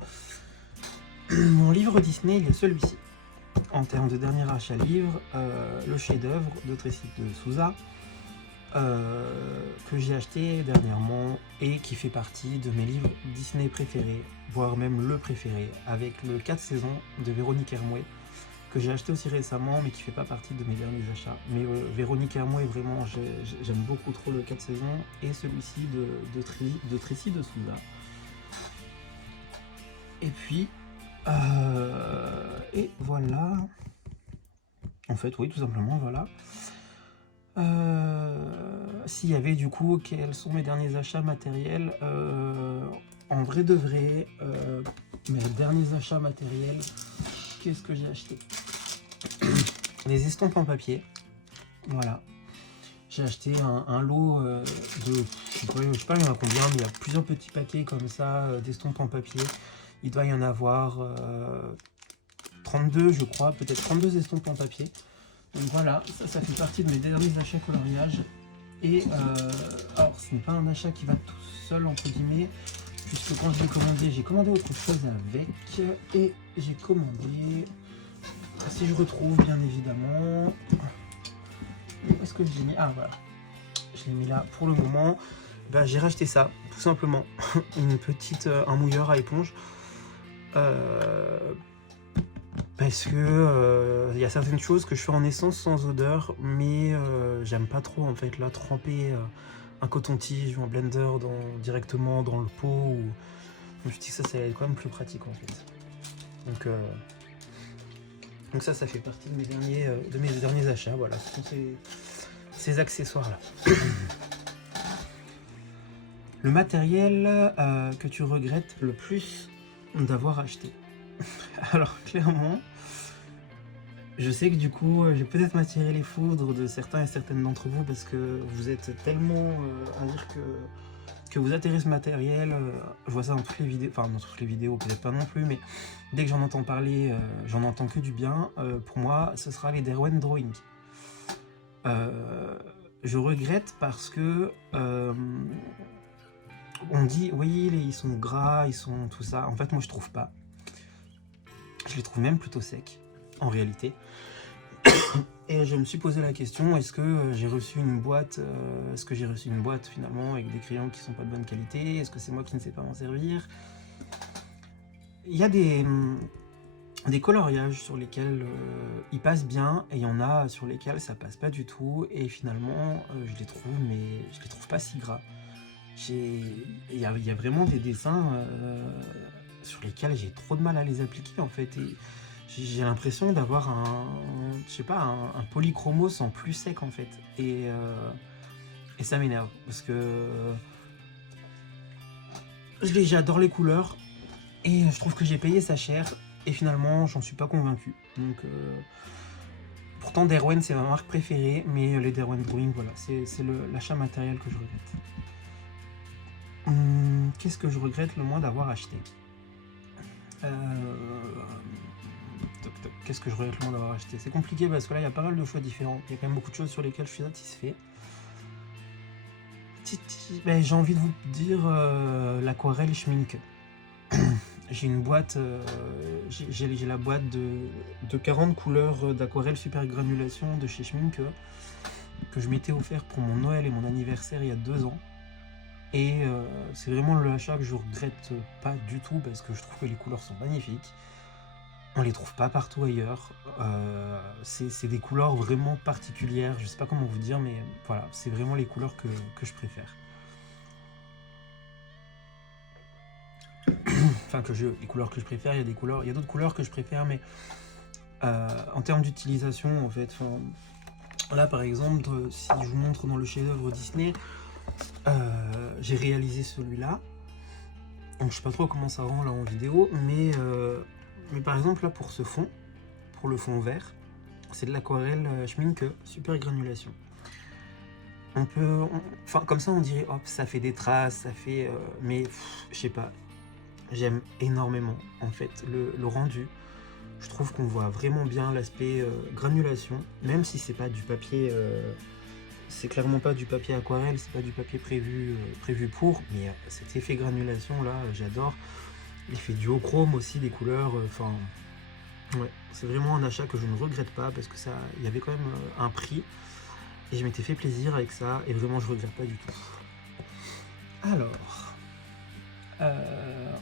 Mon livre Disney, il y a celui-ci. En termes de dernier achat livre, le chef-d'œuvre de Tracy de Souza, que j'ai acheté dernièrement et qui fait partie de mes livres Disney préférés, voire même le préféré, avec le 4 saisons de Véronique Hermouet, que j'ai acheté aussi récemment, mais qui fait pas partie de mes derniers achats. Mais Véronique Hermouet, vraiment, j'aime beaucoup trop le 4 saisons, et celui-ci de Tracy de Souza. Et puis, et voilà. En fait, oui, tout simplement, voilà. S'il y avait du coup, quels sont mes derniers achats matériels, en vrai de vrai, mes derniers achats matériels, qu'est-ce que j'ai acheté? Les estampes en papier, voilà. J'ai acheté un lot de, je sais pas il y en a combien, mais il y a plusieurs petits paquets comme ça d'estampes en papier. Il doit y en avoir 32, je crois, peut-être 32 estampes en papier. Donc voilà, ça fait partie de mes derniers achats coloriage. Et alors, ce n'est pas un achat qui va tout seul, entre guillemets, puisque quand je l'ai commandé, j'ai commandé autre chose avec. Et j'ai commandé, si je retrouve bien évidemment, où est-ce que je l'ai mis? Ah voilà, je l'ai mis là pour le moment. Ben, j'ai racheté ça, tout simplement. Un mouilleur à éponge. Parce que y a certaines choses que je fais en essence sans odeur, mais j'aime pas trop en fait là tremper un coton-tige ou un blender directement dans le pot. Je me suis dit que ça allait être quand même plus pratique en fait. Donc ça fait partie de mes derniers achats. Voilà, ce sont ces accessoires là. Le matériel que tu regrettes le plus d'avoir acheté. Alors clairement, je sais que du coup, je vais peut-être m'attirer les foudres de certains et certaines d'entre vous parce que vous êtes tellement à dire que vous atterrez ce matériel. Je vois ça dans toutes les vidéos, enfin dans toutes les vidéos, peut-être pas non plus, mais dès que j'en entends parler, j'en entends que du bien. Pour moi, ce sera les Derwent Drawing. Je regrette parce que on dit oui, ils sont gras, ils sont tout ça. En fait, moi, je trouve pas. Je les trouve même plutôt secs, en réalité. Et je me suis posé la question, est-ce que j'ai reçu une boîte finalement avec des crayons qui sont pas de bonne qualité? Est-ce que c'est moi qui ne sais pas m'en servir? Il y a des des coloriages sur lesquels ils passent bien, et il y en a sur lesquels ça passe pas du tout, et finalement je les trouve, mais je les trouve pas si gras. Il y a vraiment des dessins sur lesquels j'ai trop de mal à les appliquer en fait, et j'ai l'impression d'avoir je sais pas, un polychromos en plus sec en fait, et ça m'énerve parce que j'adore les couleurs, et je trouve que j'ai payé ça cher, et finalement j'en suis pas convaincu. Donc pourtant Derwent c'est ma marque préférée, mais les Derwent Drawing, voilà, c'est l'achat matériel que je regrette. Qu'est-ce que je regrette le moins d'avoir acheté? Qu'est-ce que je regrette le moins d'avoir acheté? C'est compliqué parce que là il y a pas mal de choix différents, il y a quand même beaucoup de choses sur lesquelles je suis satisfait. Ben, j'ai envie de vous dire l'aquarelle Schmink. J'ai une boîte, j'ai la boîte de 40 couleurs d'aquarelle super granulation de chez Schmink que je m'étais offert pour mon Noël et mon anniversaire il y a 2 ans. Et c'est vraiment l'achat que je regrette pas du tout parce que je trouve que les couleurs sont magnifiques. On les trouve pas partout ailleurs. C'est des couleurs vraiment particulières. Je sais pas comment vous dire, mais voilà, c'est vraiment les couleurs que je préfère. Enfin, les couleurs que je préfère, il y a d'autres couleurs que je préfère, mais en termes d'utilisation, en fait, là par exemple, si je vous montre dans le chef-d'œuvre Disney, j'ai réalisé celui-là. Donc je sais pas trop comment ça rend là en vidéo, mais par exemple là pour ce fond, pour le fond vert, c'est de l'aquarelle Schmink super granulation. Enfin comme ça on dirait hop, ça fait des traces, ça fait, mais je sais pas, j'aime énormément en fait le rendu. Je trouve qu'on voit vraiment bien l'aspect granulation, même si c'est pas du papier, c'est clairement pas du papier aquarelle, c'est pas du papier prévu pour, mais cet effet granulation là, j'adore. L'effet duochrome aussi des couleurs, enfin, ouais, c'est vraiment un achat que je ne regrette pas parce que ça, il y avait quand même un prix et je m'étais fait plaisir avec ça, et vraiment je regrette pas du tout. Alors,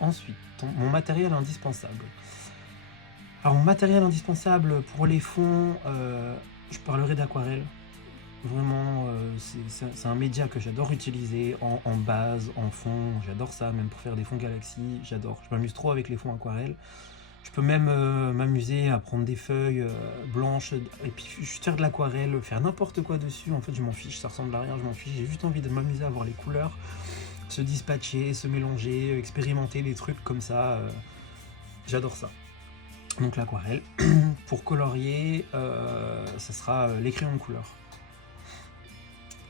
ensuite, mon matériel indispensable. Alors mon matériel indispensable pour les fonds, je parlerai d'aquarelle. Vraiment, c'est un média que j'adore utiliser en base, en fond, j'adore ça, même pour faire des fonds galaxie, j'adore. Je m'amuse trop avec les fonds aquarelles. Je peux même m'amuser à prendre des feuilles blanches et puis juste faire de l'aquarelle, faire n'importe quoi dessus. En fait, je m'en fiche, ça ressemble à rien, je m'en fiche. J'ai juste envie de m'amuser à voir les couleurs se dispatcher, se mélanger, expérimenter des trucs comme ça. J'adore ça. Donc l'aquarelle. Pour colorier, ça sera les crayons de couleur.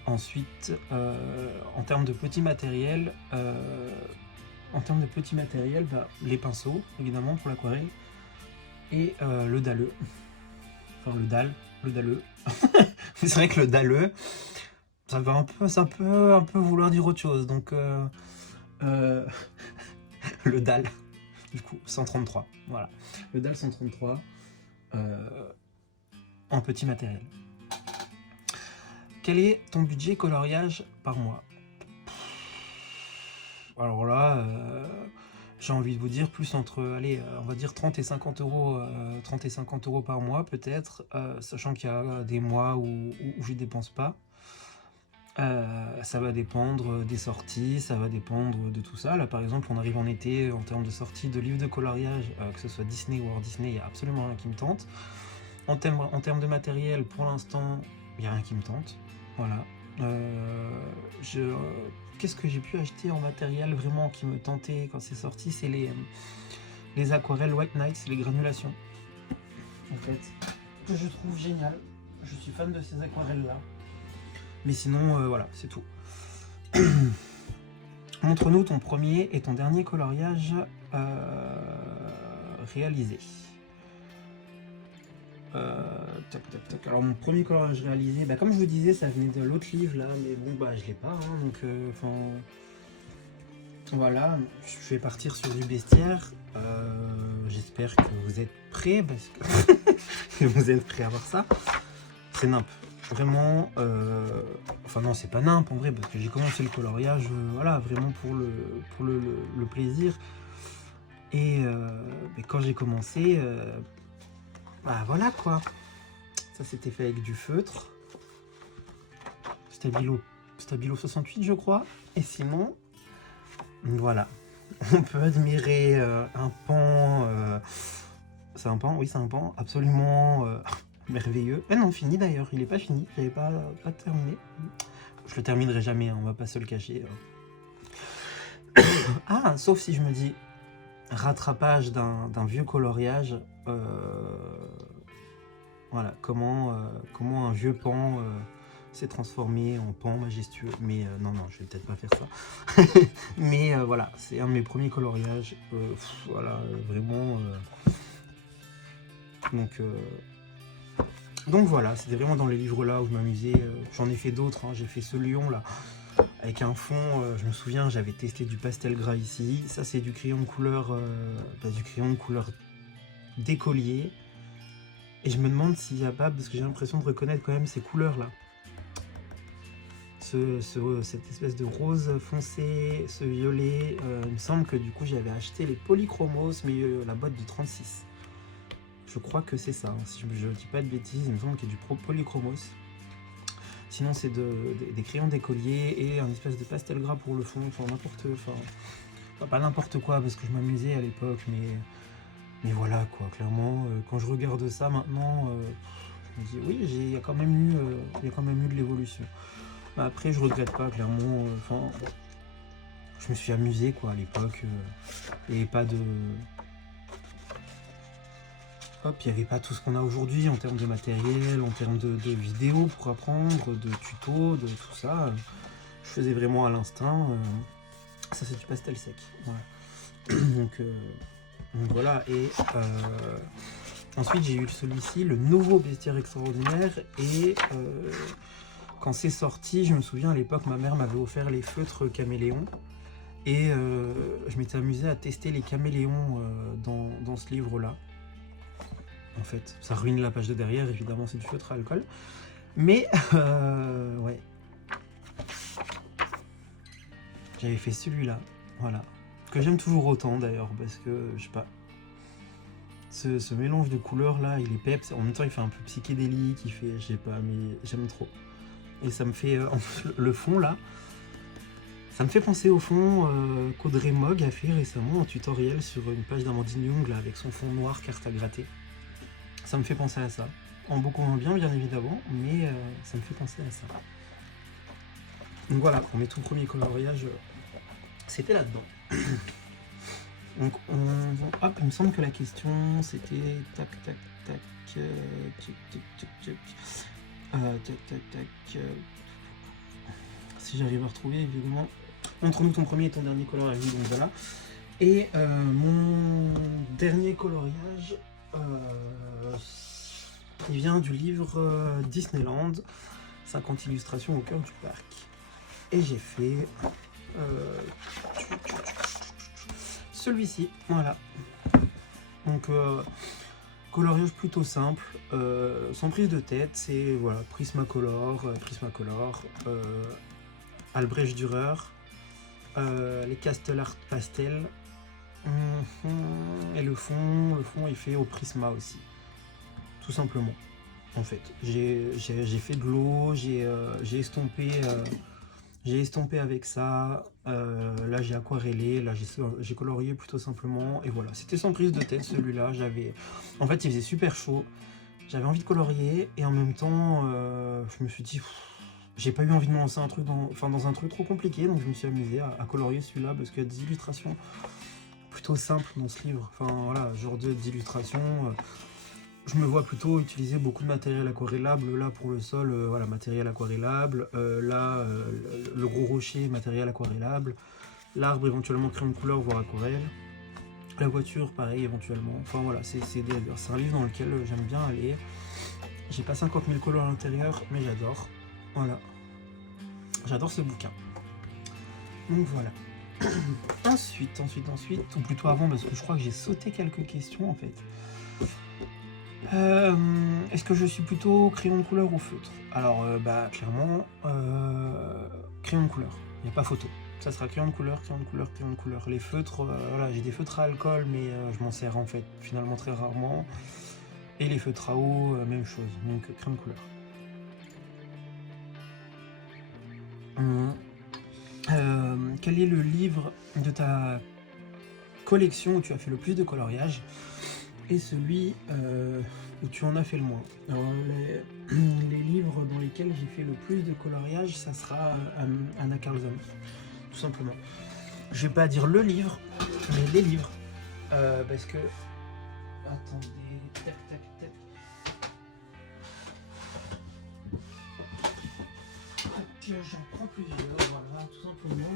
Ensuite, en termes de petit matériel, bah, les pinceaux, évidemment, pour l'aquarelle, et le dalleux. Enfin, le dalleux. C'est vrai que le dalleux, ça peut un peu vouloir dire autre chose. Donc, le dalle, du coup, 133. Voilà. Le dalle 133 en petit matériel. Quel est ton budget coloriage par mois? Alors là, j'ai envie de vous dire plus entre, allez, on va dire 30 et 50 euros, 30 et 50 euros par mois peut-être, sachant qu'il y a des mois où je dépense pas. Ça va dépendre des sorties, ça va dépendre de tout ça. Là par exemple on arrive en été, en termes de sorties de livres de coloriage, que ce soit Disney ou hors Disney, il n'y a absolument rien qui me tente. En termes de matériel, pour l'instant, il n'y a rien qui me tente. Voilà. Qu'est-ce que j'ai pu acheter en matériel vraiment qui me tentait quand c'est sorti? C'est les aquarelles White Nights, les granulations. En fait, que je trouve génial. Je suis fan de ces aquarelles-là. Mais sinon, voilà, c'est tout. Montre-nous ton premier et ton dernier coloriage réalisé. Alors mon premier coloriage réalisé, bah, comme je vous disais, ça venait de l'autre livre là, mais bon bah je l'ai pas, hein, donc voilà, je vais partir sur du bestiaire. J'espère que vous êtes prêts, parce que vous êtes prêts à voir ça. C'est nimp, vraiment, enfin non c'est pas nimp en vrai, parce que j'ai commencé le coloriage, voilà, vraiment pour le plaisir. Et mais quand j'ai commencé, bah voilà quoi. Ça c'était fait avec du feutre. Stabilo 68 je crois. Et sinon, voilà. On peut admirer un pan. C'est un pan, oui c'est un pan, absolument merveilleux. Ah non, fini d'ailleurs, il est pas fini, j'avais pas terminé. Je le terminerai jamais, hein, on va pas se le cacher. Ah, sauf si je me dis rattrapage d'un vieux coloriage. Voilà, comment un vieux pan s'est transformé en pan majestueux. Mais non, je vais peut-être pas faire ça. Mais voilà, c'est un de mes premiers coloriages. Voilà, vraiment. Donc voilà, c'était vraiment dans les livres là où je m'amusais. J'en ai fait d'autres, hein. J'ai fait ce lion là, avec un fond, je me souviens, j'avais testé du pastel gras ici. Ça c'est du crayon de couleur, d'écolier. Et je me demande s'il n'y a pas, parce que j'ai l'impression de reconnaître quand même ces couleurs là. Cette espèce de rose foncé, ce violet, il me semble que du coup j'avais acheté les polychromos, mais la boîte du 36. Je crois que c'est ça, hein. Si je dis pas de bêtises, il me semble qu'il y a du polychromos. Sinon c'est des crayons d'écolier et un espèce de pastel gras pour le fond, pas n'importe quoi parce que je m'amusais à l'époque, mais voilà quoi, clairement, quand je regarde ça maintenant, je me dis oui, il y a quand même eu de l'évolution. Bah, après je regrette pas, clairement, je me suis amusé quoi à l'époque, et pas de... Hop, il n'y avait pas tout ce qu'on a aujourd'hui en termes de matériel, en termes de vidéos pour apprendre, de tutos, de tout ça. Je faisais vraiment à l'instinct. Ça c'est du pastel sec. Voilà. Donc voilà, et ensuite j'ai eu celui-ci, le nouveau bestiaire extraordinaire, et quand c'est sorti, je me souviens à l'époque ma mère m'avait offert les feutres caméléons, et je m'étais amusé à tester les caméléons dans ce livre-là. En fait, ça ruine la page de derrière, évidemment c'est du feutre à alcool, mais ouais. J'avais fait celui-là, voilà. Que j'aime toujours autant d'ailleurs, parce que, je sais pas, ce mélange de couleurs là, il est peps, en même temps il fait un peu psychédélique, il fait, je sais pas, mais j'aime trop. Et ça me fait, le fond là, ça me fait penser au fond qu'Audrey Mogg a fait récemment en tutoriel sur une page d'Amandine Young là, avec son fond noir carte à gratter. Ça me fait penser à ça, en beaucoup moins bien évidemment, mais ça me fait penser à ça. Donc voilà, pour mes tout premiers coloriages, c'était là-dedans. Donc hop, il me semble que la question c'était tac tac tac si j'arrive à retrouver évidemment. Montre-nous ton premier et ton dernier coloriage, donc voilà. Et mon dernier coloriage, il vient du livre Disneyland, 50 illustrations au cœur du parc. Et j'ai fait celui-ci, voilà. Donc coloriage plutôt simple, sans prise de tête, c'est voilà, Prismacolor, Albrecht Dürer, les Castle Art Pastel, et le fond est fait au Prisma aussi, tout simplement. En fait, j'ai fait de l'eau, j'ai estompé avec ça, là j'ai aquarellé, là j'ai colorié plutôt simplement, et voilà, c'était sans prise de tête celui-là. En fait il faisait super chaud, j'avais envie de colorier, et en même temps je me suis dit, j'ai pas eu envie de me lancer dans un truc trop compliqué, donc je me suis amusé à colorier celui-là, parce qu'il y a des illustrations plutôt simples dans ce livre, enfin voilà, genre d'illustrations. Je me vois plutôt utiliser beaucoup de matériel aquarellable. Là pour le sol, voilà, matériel aquarellable. Là, le gros rocher, matériel aquarellable. L'arbre éventuellement crayon de couleur, voire aquarelle. La voiture, pareil, éventuellement. Enfin voilà, c'est un livre dans lequel j'aime bien aller. J'ai pas 50 000 couleurs à l'intérieur, mais j'adore. Voilà. J'adore ce bouquin. Donc voilà. Ensuite, ou plutôt avant, parce que je crois que j'ai sauté quelques questions en fait. Est-ce que je suis plutôt crayon de couleur ou feutre? Alors, bah, clairement, crayon de couleur, il n'y a pas photo. ça sera crayon de couleur, crayon de couleur, crayon de couleur. Les feutres, voilà, j'ai des feutres à alcool, mais je m'en sers en fait finalement très rarement. Et les feutres à eau, même chose, donc crayon de couleur. Quel est le livre de ta collection où tu as fait le plus de coloriage et celui où tu en as fait le moins? Alors, les livres dans lesquels j'ai fait le plus de coloriage, ça sera Anna Carlson, tout simplement. Je vais pas dire le livre, mais les livres, parce que... Attendez, tac, tac, tac. J'en prends plusieurs, voilà, tout simplement.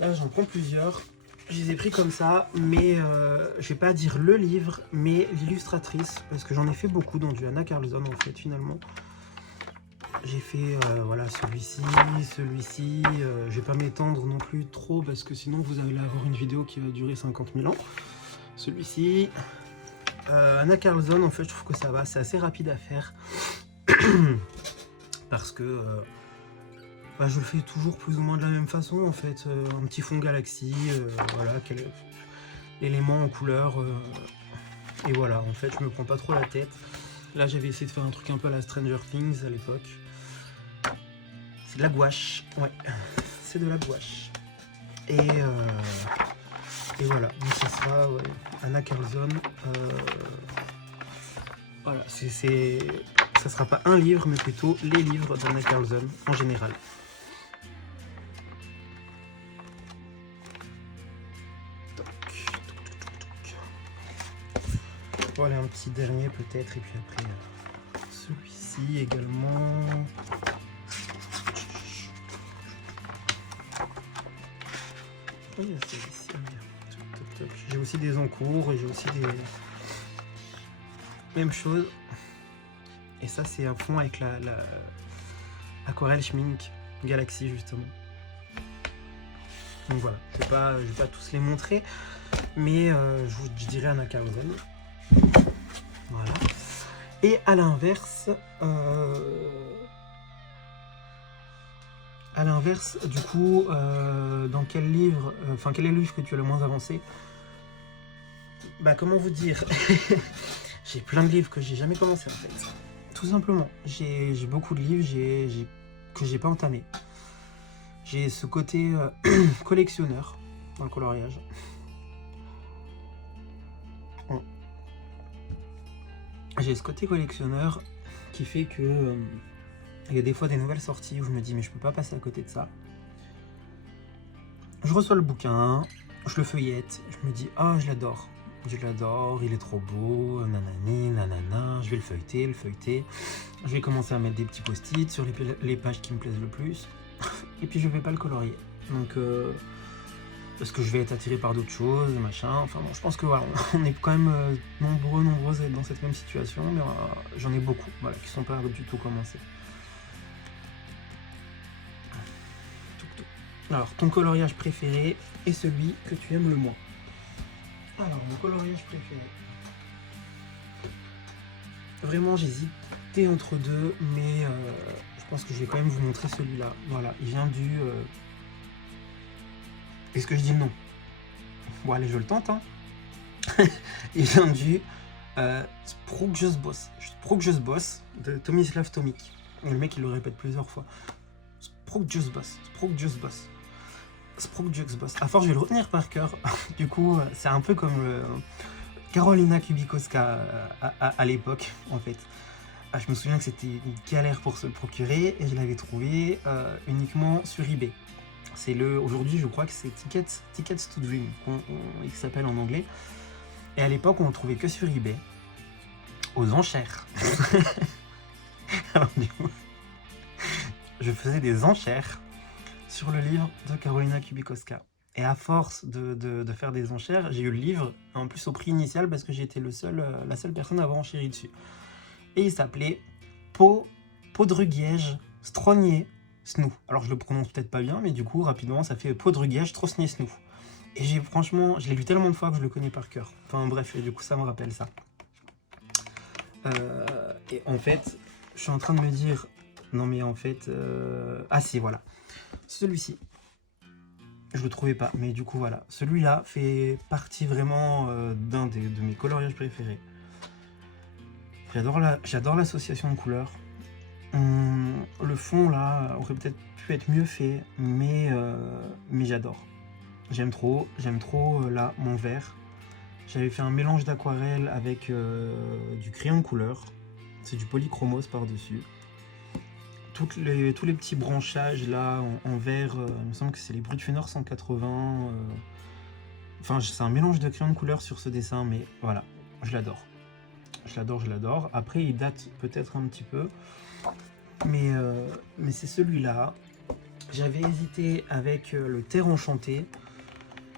Là, j'en prends plusieurs. Je les ai pris comme ça, mais je vais pas dire le livre, mais l'illustratrice, parce que j'en ai fait beaucoup dans du Anna Carlson en fait, finalement. J'ai fait voilà, celui-ci, je vais pas m'étendre non plus trop, parce que sinon vous allez avoir une vidéo qui va durer 50 000 ans. Celui-ci, Anna Carlson, en fait, je trouve que ça va, c'est assez rapide à faire, parce que... bah, je le fais toujours plus ou moins de la même façon en fait, un petit fond galaxie, voilà, quel élément en couleur, et voilà, en fait je me prends pas trop la tête. Là j'avais essayé de faire un truc un peu à la Stranger Things à l'époque. C'est de la gouache, ouais, c'est de la gouache. Et voilà, donc ça sera ouais, Anna Carlson, voilà, ça sera pas un livre, mais plutôt les livres d'Anna Carlson en général. Voilà un petit dernier peut-être, et puis après celui-ci également. Oh, il y a celui-ci. J'ai aussi des encours et j'ai aussi des... Même chose. Et ça c'est un fond avec la Aquarelle Schmink Galaxy justement. Donc voilà, je vais pas tous les montrer, mais je dirais Anna Carlson. Voilà. Et à l'inverse, du coup, dans quel livre, quel est le livre que tu as le moins avancé? Bah, comment vous dire? J'ai plein de livres que j'ai jamais commencé en fait. Tout simplement. J'ai beaucoup de livres que j'ai pas entamé. J'ai ce côté collectionneur dans le coloriage. J'ai ce côté collectionneur qui fait que il y a des fois des nouvelles sorties où je me dis mais je peux pas passer à côté de ça. Je reçois le bouquin, je le feuillette, je me dis ah je l'adore, il est trop beau, nanani, nanana, je vais le feuilleter. Je vais commencer à mettre des petits post-it sur les pages qui me plaisent le plus, et puis je vais pas le colorier. Donc parce que je vais être attiré par d'autres choses, machin, enfin bon, je pense que voilà, on est quand même nombreuses à être dans cette même situation, mais j'en ai beaucoup, voilà, qui sont pas du tout commencés. Alors, ton coloriage préféré est celui que tu aimes le moins. Alors, mon coloriage préféré. Vraiment, j'hésitais entre deux, mais je pense que je vais quand même vous montrer celui-là. Voilà, il vient du... Est-ce que je dis le nom? Bon, allez, je le tente, hein. Il vient du Sproggius Boss de Tomislav Tomic. Le mec, il le répète plusieurs fois. Sproggius Boss. À force, je vais le retenir par cœur. Du coup, c'est un peu comme Karolina Kubikowska à l'époque, en fait. Je me souviens que c'était une galère pour se le procurer et je l'avais trouvé uniquement sur eBay. C'est aujourd'hui, je crois que c'est Tickets to Dream, il s'appelle en anglais. Et à l'époque, on le trouvait que sur eBay, aux enchères. Alors, du coup, je faisais des enchères sur le livre de Karolina Kubikowska. Et à force de faire des enchères, j'ai eu le livre, en plus au prix initial, parce que j'étais la seule personne à avoir enchéri dessus. Et il s'appelait Podrugiej Stroniej Snu. Alors je le prononce peut-être pas bien, mais du coup, rapidement, ça fait Podrugiej Stroniej Snu. Et franchement, je l'ai lu tellement de fois que je le connais par cœur. Enfin bref, et du coup, ça me rappelle ça. Et en fait, je suis en train de me dire... Non mais en fait... Ah si, voilà. Celui-ci. je le trouvais pas. Mais du coup, voilà. Celui-là fait partie vraiment de mes coloriages préférés. J'adore l'association de couleurs. Le fond, là, aurait peut-être pu être mieux fait, mais j'adore. J'aime trop, là, mon vert. J'avais fait un mélange d'aquarelle avec du crayon de couleur. C'est du polychromos par-dessus. Tous les petits branchages là en vert, il me semble que c'est les Brutfenor 180. Enfin, c'est un mélange de crayons de couleur sur ce dessin, mais voilà, je l'adore. Je l'adore. Après, il date peut-être un petit peu, mais c'est celui-là. J'avais hésité avec le Terre Enchantée.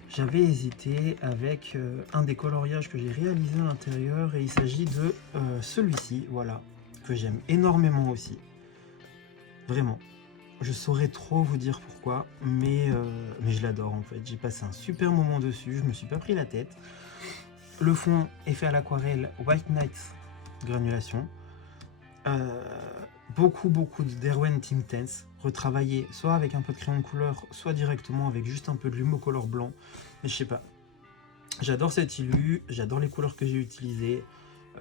J'avais hésité avec un des coloriages que j'ai réalisé à l'intérieur, et il s'agit de celui-ci, voilà, que j'aime énormément aussi. Vraiment. Je saurais trop vous dire pourquoi, mais je l'adore en fait. J'ai passé un super moment dessus, je me suis pas pris la tête. Le fond est fait à l'aquarelle White Night granulation. Beaucoup de Derwent Intense, retravaillé soit avec un peu de crayon de couleur, soit directement avec juste un peu de Lumocolor blanc. Mais je sais pas. J'adore cet illu, j'adore les couleurs que j'ai utilisées.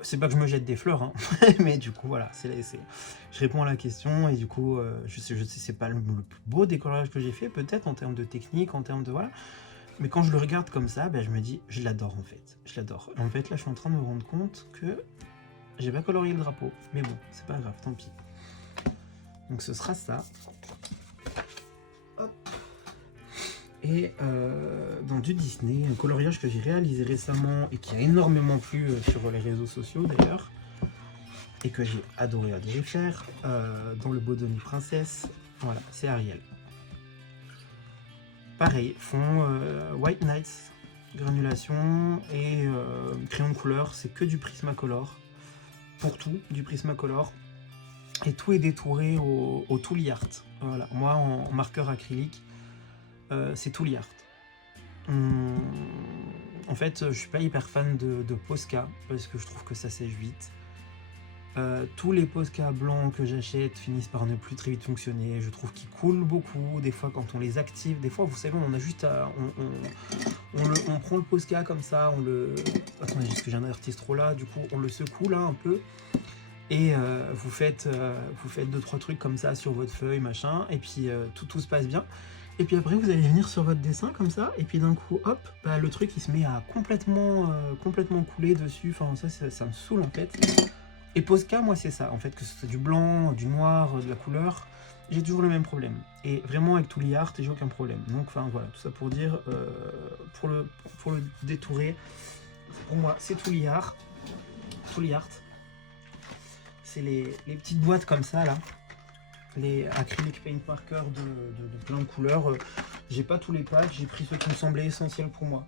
C'est pas que je me jette des fleurs, hein. Mais du coup, voilà, je réponds à la question, et du coup, je sais, c'est pas le plus beau décolorage que j'ai fait, peut-être en termes de technique, en termes de voilà. Mais quand je le regarde comme ça, ben, je me dis, je l'adore en fait. Je l'adore. En fait, là, je suis en train de me rendre compte que j'ai pas colorié le drapeau. Mais bon, c'est pas grave, tant pis. Donc ce sera ça. Hop. Et dans du Disney, un coloriage que j'ai réalisé récemment et qui a énormément plu sur les réseaux sociaux d'ailleurs, et que j'ai adoré faire, dans le Bodoni Princesse, voilà, c'est Ariel. Pareil, fond White Nights, granulation et crayon de couleur, c'est que du Prismacolor. Pour tout, du Prismacolor. Et tout est détouré au Tooly Art. Voilà, moi en marqueur acrylique, c'est Tooly Art. En fait, je suis pas hyper fan de Posca parce que je trouve que ça sèche vite. Tous les Posca blancs que j'achète finissent par ne plus très vite fonctionner. Je trouve qu'ils coulent beaucoup. Des fois, quand on les active, des fois, vous savez, on a juste à. On prend le Posca comme ça, on le. Attendez, parce que j'ai un artiste là, du coup, on le secoue là un peu. Et vous faites 2-3 trucs comme ça sur votre feuille, machin, et puis tout se passe bien. Et puis après, vous allez venir sur votre dessin comme ça, et puis d'un coup, hop, bah, le truc il se met à complètement couler dessus. Enfin, ça me saoule en fait. Et Posca, moi, c'est ça, en fait, que ce soit du blanc, du noir, de la couleur, j'ai toujours le même problème. Et vraiment, avec Tooly Art, j'ai aucun problème. Donc, enfin, voilà, tout ça pour dire, pour le détourer, pour moi, c'est Tooly Art. Tooly Art. C'est les petites boîtes comme ça, là. Les acrylic paint marker de plein de couleurs. J'ai pas tous les packs, j'ai pris ceux qui me semblaient essentiels pour moi.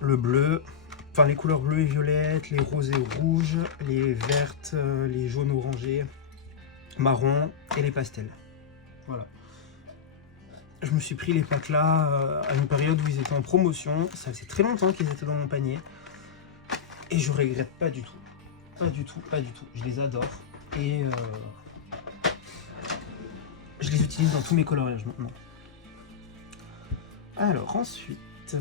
Le bleu, enfin les couleurs bleues et violettes, les roses et rouges, les vertes, les jaunes orangés, marron et les pastels. Voilà. Je me suis pris les packs là à une période où ils étaient en promotion. Ça faisait très longtemps qu'ils étaient dans mon panier. Et je regrette pas du tout. Pas du tout. Je les adore. Et je les utilise dans tous mes coloriages maintenant. Alors ensuite...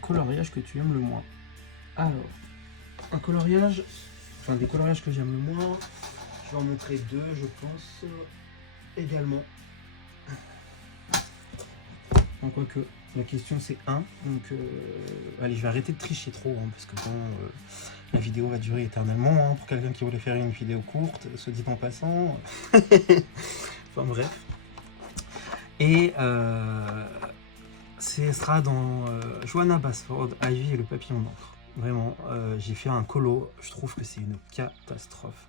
coloriage que tu aimes le moins. Alors, un coloriage... Enfin, des coloriages que j'aime le moins. Je vais en montrer deux, je pense. Également. En quoi que... La question c'est 1, donc allez, je vais arrêter de tricher trop, hein, parce que bon, la vidéo va durer éternellement, hein, pour quelqu'un qui voulait faire une vidéo courte, soit dit en passant. Enfin bref. Et ce sera dans Johanna Basford, Ivy et le papillon d'encre. Vraiment, j'ai fait un colo, je trouve que c'est une catastrophe.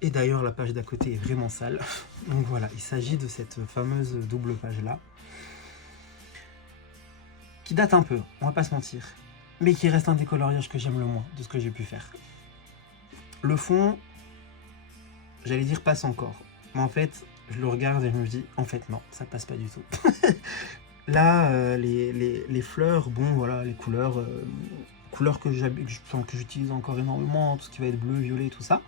Et d'ailleurs, la page d'à côté est vraiment sale. Donc voilà, il s'agit de cette fameuse double page là. Qui date un peu, on va pas se mentir, mais qui reste un des coloriages que j'aime le moins de ce que j'ai pu faire. Le fond, j'allais dire passe encore, mais en fait, je le regarde et je me dis, en fait non, ça passe pas du tout. Là, les fleurs, bon voilà, les couleurs que j'utilise encore énormément, tout ce qui va être bleu, violet, tout ça.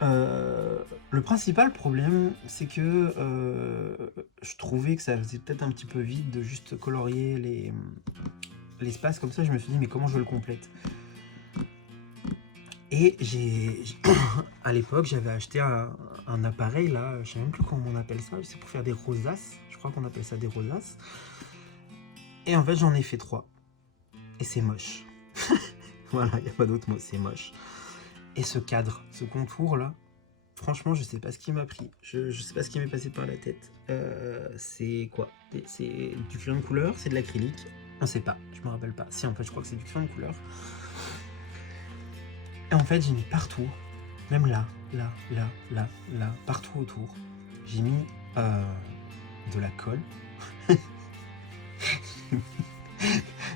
Le principal problème, c'est que je trouvais que ça faisait peut-être un petit peu vite de juste colorier l'espace comme ça. Je me suis dit, mais comment je le complète? Et à l'époque, j'avais acheté un appareil là, je sais même plus comment on appelle ça, c'est pour faire des rosaces. Je crois qu'on appelle ça des rosaces. Et en fait, j'en ai fait 3. Et c'est moche. Voilà, il n'y a pas d'autre mot, c'est moche. Et ce cadre, ce contour là, franchement, je sais pas ce qui m'a pris. Je sais pas ce qui m'est passé par la tête. C'est quoi? C'est du crayon de couleur? C'est de l'acrylique? On sait pas, je me rappelle pas. Si, en fait, je crois que c'est du crayon de couleur. Et en fait, j'ai mis partout, même là, partout autour. J'ai mis de la colle.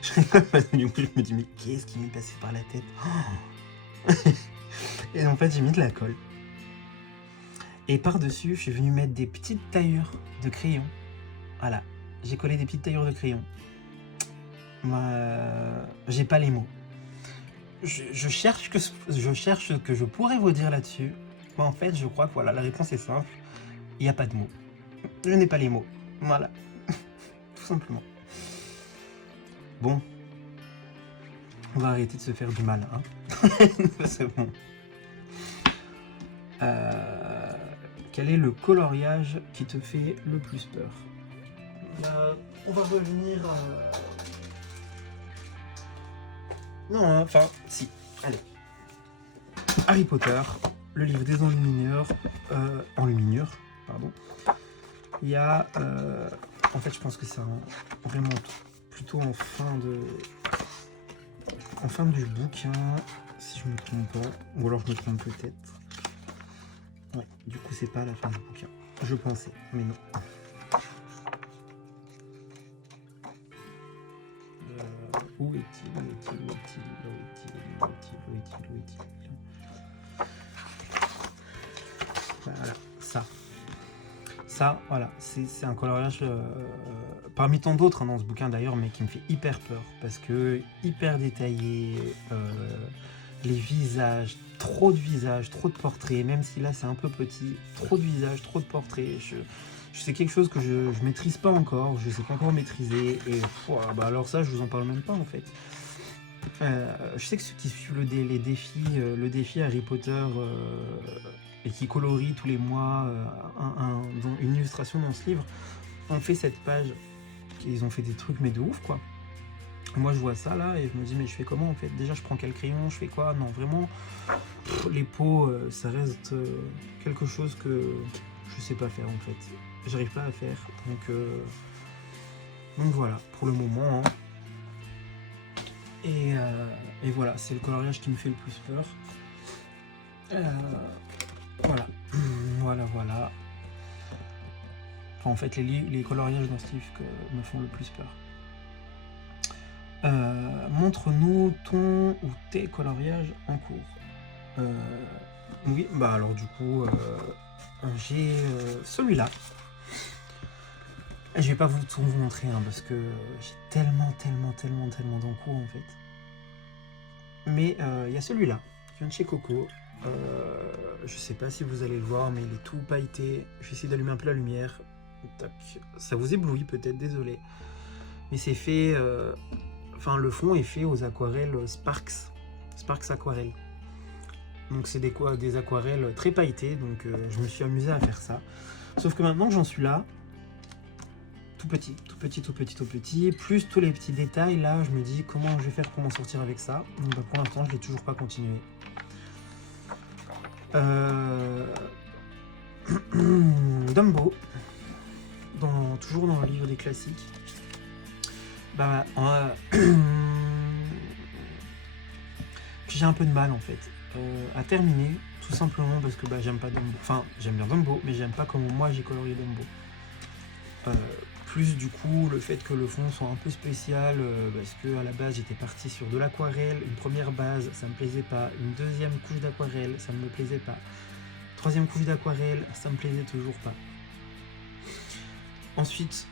Je rigole parce que du coup, je me dis, mais qu'est-ce qui m'est passé par la tête? Et en fait, j'ai mis de la colle. Et par-dessus, je suis venu mettre des petites taillures de crayon. Voilà, j'ai collé des petites taillures de crayon. J'ai pas les mots. Je cherche ce que je pourrais vous dire là-dessus. Mais en fait, je crois que voilà, la réponse est simple. Il n'y a pas de mots. Je n'ai pas les mots. Voilà. Tout simplement. Bon. On va arrêter de se faire du mal, hein. C'est bon. Quel est le coloriage qui te fait le plus peur? On va revenir à... Non, hein, enfin, si. Allez. Harry Potter, le livre des enluminures. Enluminures, pardon. Il y a... en fait, je pense que c'est vraiment plutôt en fin du bouquin, si je me trompe pas. Ou alors je me trompe peut-être. Ouais, du coup, c'est pas à la fin du bouquin. Je pensais, mais non. Où est-il? Voilà, ça, voilà, c'est un coloriage parmi tant d'autres, hein, dans ce bouquin d'ailleurs, mais qui me fait hyper peur parce que hyper détaillé, les visages, trop de portraits, même si là c'est un peu petit, trop de visages, trop de portraits. C'est quelque chose que je maîtrise pas encore, je sais pas encore maîtriser, et bah alors ça je vous en parle même pas en fait. Je sais que ceux qui suivent le défi Harry Potter et qui colorient tous les mois une illustration dans ce livre ont fait cette page, ils ont fait des trucs mais de ouf quoi. Moi je vois ça là et je me dis mais je fais comment en fait? Déjà je prends quel crayon, je fais quoi? Non vraiment, les pots ça reste quelque chose que je sais pas faire en fait. J'arrive pas à faire, donc voilà pour le moment, hein. Et voilà, c'est le coloriage qui me fait le plus peur. Voilà. Enfin, en fait, les coloriages dans ce livre me font le plus peur. Montre-nous ton ou tes coloriages en cours. Oui, bah alors du coup, j'ai celui-là. Je vais pas tout vous montrer hein, parce que j'ai tellement d'encours en fait. Mais il y a celui-là, qui vient de chez Coco. Je sais pas si vous allez le voir, mais il est tout pailleté. Je vais essayer d'allumer un peu la lumière. Tac. Ça vous éblouit peut-être, désolé. Mais c'est fait... Enfin, le fond est fait aux aquarelles Sparks Aquarelles. Donc c'est des aquarelles très pailletées, donc je me suis amusé à faire ça. Sauf que maintenant que j'en suis là, tout petit, plus tous les petits détails, là je me dis comment je vais faire pour m'en sortir avec ça. Donc bah, pour l'instant je l'ai toujours pas continué. Dumbo, toujours dans le livre des classiques. Bah j'ai un peu de mal en fait à terminer, tout simplement parce que bah, j'aime pas Dumbo. Enfin j'aime bien Dumbo, mais j'aime pas comment moi j'ai colorié Dumbo. Plus du coup le fait que le fond soit un peu spécial parce que à la base j'étais parti sur de l'aquarelle, une première base ça me plaisait pas, une deuxième couche d'aquarelle ça me plaisait pas, troisième couche d'aquarelle ça me plaisait toujours pas. Ensuite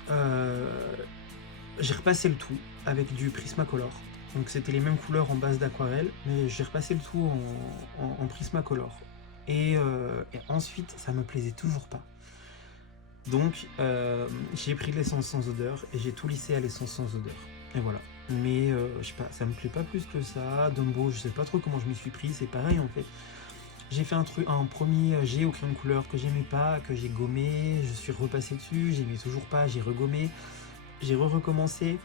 j'ai repassé le tout avec du Prismacolor, donc c'était les mêmes couleurs en base d'aquarelle mais j'ai repassé le tout en Prismacolor. Et ensuite, ça me plaisait toujours pas. Donc, j'ai pris de l'essence sans odeur et j'ai tout lissé à l'essence sans odeur. Et voilà. Mais je sais pas, ça me plaît pas plus que ça. Dumbo, je sais pas trop comment je m'y suis pris. C'est pareil en fait. J'ai fait un premier jet au crayon de couleur que j'aimais pas, que j'ai gommé. Je suis repassé dessus, j'aimais toujours pas, j'ai regommé. J'ai recommencé.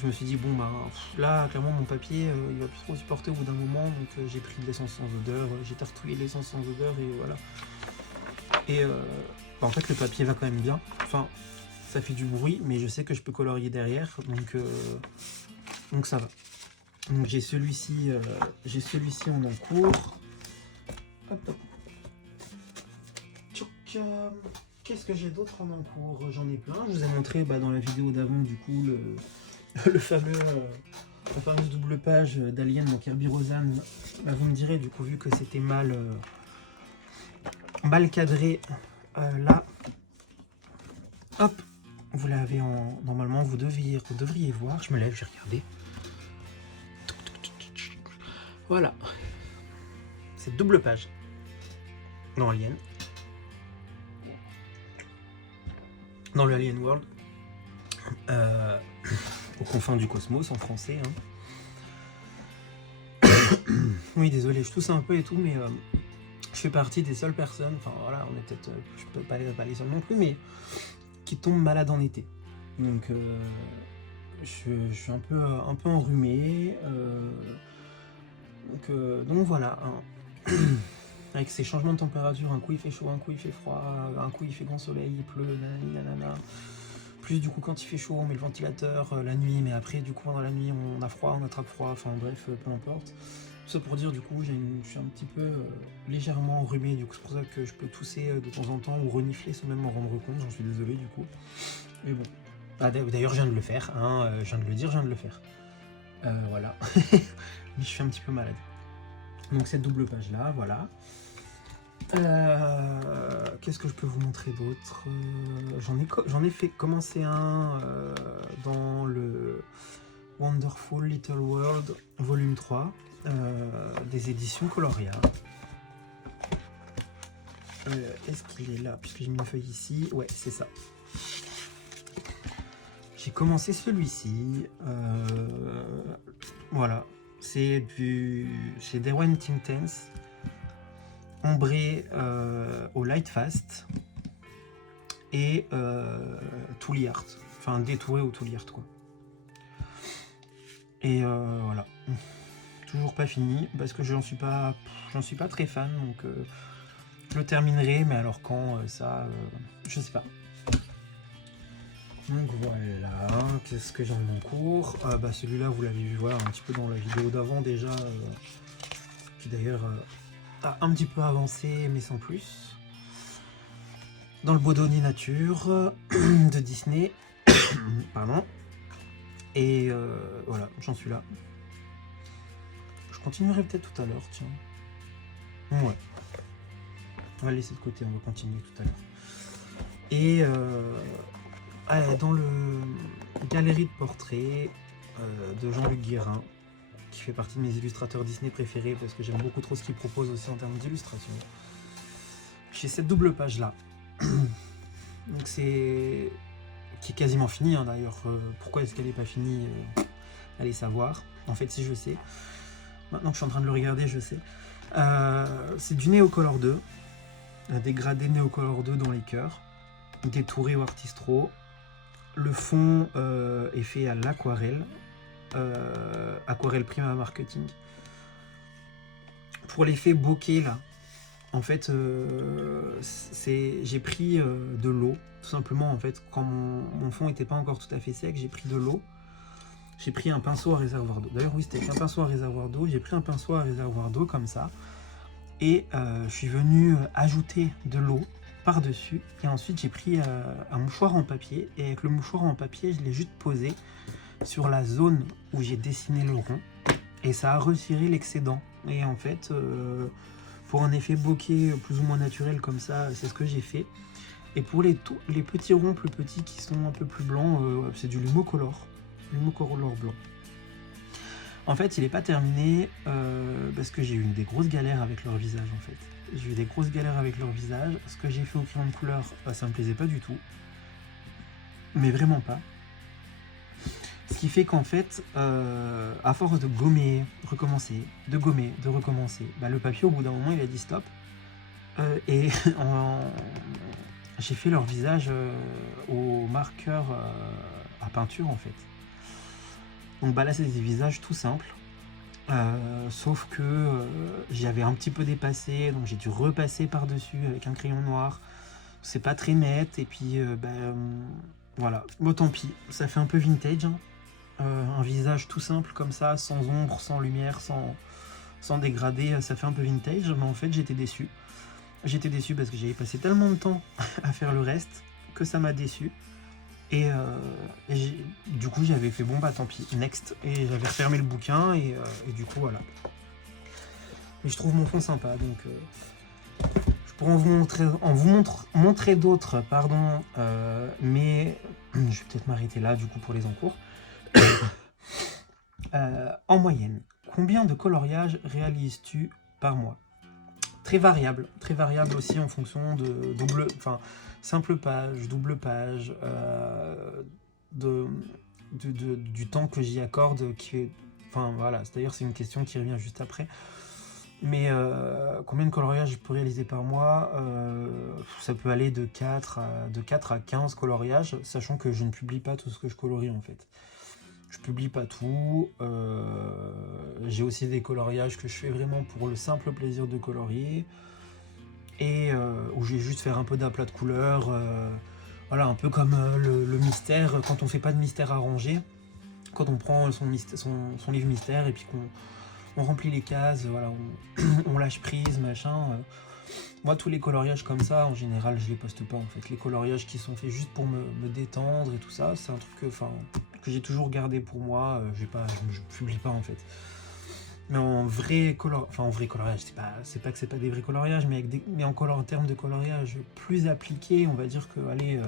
Je me suis dit, bon, bah là, clairement, mon papier, il va plus trop supporter au bout d'un moment. Donc, j'ai pris de l'essence sans odeur. J'ai tartouillé de l'essence sans odeur et voilà. Et en fait, le papier va quand même bien. Enfin, ça fait du bruit, mais je sais que je peux colorier derrière. Donc ça va. Donc, j'ai celui-ci en encours. Hop, hop. Tchouk, qu'est-ce que j'ai d'autre en encours? J'en ai plein. Je vous ai montré dans la vidéo d'avant, du coup, la fameuse double page d'Alien, donc Herbie Rosanne. Vous me direz, du coup, vu que c'était mal cadré, là, hop, vous l'avez en... Normalement, vous devriez voir. Je me lève, j'ai regardé. Voilà. C'est double page dans Alien. Dans le Alien World. Aux confins du cosmos en français. Hein. Oui, désolé, je tousse un peu et tout, mais je fais partie des seules personnes, enfin voilà, on est peut-être, je peux pas les seuls non plus, mais qui tombent malades en été. Donc je suis un peu enrhumé. Donc voilà. Hein. Avec ces changements de température, un coup il fait chaud, un coup il fait froid, un coup il fait grand soleil, il pleut, nanana. Plus du coup quand il fait chaud on met le ventilateur la nuit, mais après du coup pendant la nuit on a froid, on attrape froid, enfin bref, peu importe. Tout ça pour dire du coup je suis un petit peu légèrement enrhumé, du coup c'est pour ça que je peux tousser de temps en temps ou renifler sans même m'en rendre compte, j'en suis désolé du coup. Mais bon. Ah, d'ailleurs je viens de le faire, hein, je viens de le dire, je viens de le faire. Voilà. Mais je suis un petit peu malade. Donc cette double page là, voilà. Qu'est-ce que je peux vous montrer d'autre? J'en ai fait commencer un dans le Wonderful Little World volume 3 des éditions Coloria. Est-ce qu'il est là? Puisque j'ai mis une feuille ici. Ouais, c'est ça. J'ai commencé celui-ci. Voilà. C'est Derwent Intense. Ombré au Light Fast et Tooly Art, enfin détouré au Tooly Art quoi. Et voilà, toujours pas fini parce que j'en suis pas très fan, donc je le terminerai, mais alors quand ça, je sais pas. Donc voilà, qu'est-ce que j'ai en cours? Celui-là vous l'avez vu voir un petit peu dans la vidéo d'avant déjà, qui d'ailleurs a un petit peu avancé mais sans plus. Dans le Bodoni Nature de Disney. Pardon. Et voilà, j'en suis là. Je continuerai peut-être tout à l'heure, tiens. Ouais. On va le laisser de côté, on va continuer tout à l'heure. Et dans le galerie de portraits de Jean-Luc Guérin, qui fait partie de mes illustrateurs Disney préférés parce que j'aime beaucoup trop ce qu'il propose aussi en termes d'illustration. J'ai cette double page là. Donc c'est qui est quasiment finie hein, d'ailleurs. Pourquoi est-ce qu'elle n'est pas finie allez savoir. En fait si je sais. Maintenant que je suis en train de le regarder je sais. C'est du Neocolor 2. Un dégradé Neocolor 2 dans les cœurs. Détouré au Artistro. Le fond est fait à l'aquarelle. Aquarelle Prima Marketing. Pour l'effet bokeh là, en fait j'ai pris de l'eau tout simplement. En fait quand mon fond n'était pas encore tout à fait sec, j'ai pris de l'eau, j'ai pris un pinceau à réservoir d'eau. D'ailleurs oui, c'était avec un pinceau à réservoir d'eau. J'ai pris un pinceau à réservoir d'eau comme ça et je suis venu ajouter de l'eau par dessus, et ensuite j'ai pris un mouchoir en papier, et avec le mouchoir en papier je l'ai juste posé sur la zone où j'ai dessiné le rond, et ça a retiré l'excédent. Et en fait pour un effet bokeh plus ou moins naturel comme ça, c'est ce que j'ai fait. Et pour les petits ronds plus petits qui sont un peu plus blancs, c'est du Lumocolor blanc. En fait il n'est pas terminé parce que j'ai eu des grosses galères avec leur visage en fait. j'ai eu des grosses galères avec leur visage. Ce que j'ai fait au crayon de couleur, ça me plaisait pas du tout. Mais vraiment pas. Ce qui fait qu'en fait, à force de gommer, recommencer, de gommer, de recommencer, le papier au bout d'un moment il a dit stop. Et j'ai fait leur visage au marqueur à peinture en fait. Donc là c'est des visages tout simples. Sauf que j'avais un petit peu dépassé, donc j'ai dû repasser par-dessus avec un crayon noir. C'est pas très net, et puis voilà. Bon, tant pis, ça fait un peu vintage, hein. Un visage tout simple comme ça, sans ombre, sans lumière, sans dégradé, ça fait un peu vintage, mais en fait j'étais déçu. J'étais déçu parce que j'avais passé tellement de temps à faire le reste que ça m'a déçu. Et du coup j'avais fait bon tant pis, next, et j'avais refermé le bouquin, et du coup voilà. Mais je trouve mon fond sympa, donc je pourrais montrer d'autres, pardon, mais je vais peut-être m'arrêter là du coup pour les encours. En moyenne, combien de coloriages réalises-tu par mois? Très variable aussi en fonction de simple page, double page, du temps que j'y accorde, voilà, c'est-à-dire c'est une question qui revient juste après. Mais combien de coloriages je peux réaliser par mois? Ça peut aller de 4 à 15 coloriages, sachant que je ne publie pas tout ce que je colorie en fait. Je publie pas tout. J'ai aussi des coloriages que je fais vraiment pour le simple plaisir de colorier, et où je vais juste faire un peu d'aplat de couleurs. Voilà, un peu comme le mystère, quand on fait pas de mystère arrangé, quand on prend son livre mystère et puis qu'on remplit les cases, voilà, on lâche prise, machin. Moi, tous les coloriages comme ça, en général, je les poste pas en fait. Les coloriages qui sont faits juste pour me détendre et tout ça, c'est un truc que j'ai toujours gardé pour moi. Je publie pas en fait. Mais en vrai coloriage, c'est pas que c'est pas des vrais coloriages, mais en termes de coloriage plus appliqué, on va dire que, allez,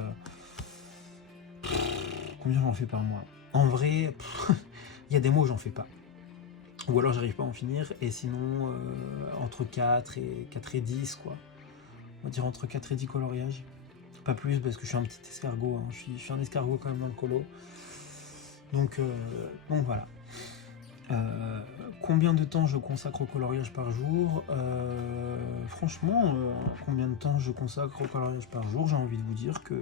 combien j'en fais par mois? En vrai, il y a des mots où j'en fais pas. Ou alors j'arrive pas à en finir, et sinon, entre 4 et 10, quoi. On va dire entre 4 et 10 coloriages. Pas plus, parce que je suis un petit escargot, hein. Je suis un escargot quand même dans le colo. Donc voilà. Combien de temps je consacre au coloriage par jour? Franchement, combien de temps je consacre au coloriage par jour? J'ai envie de vous dire que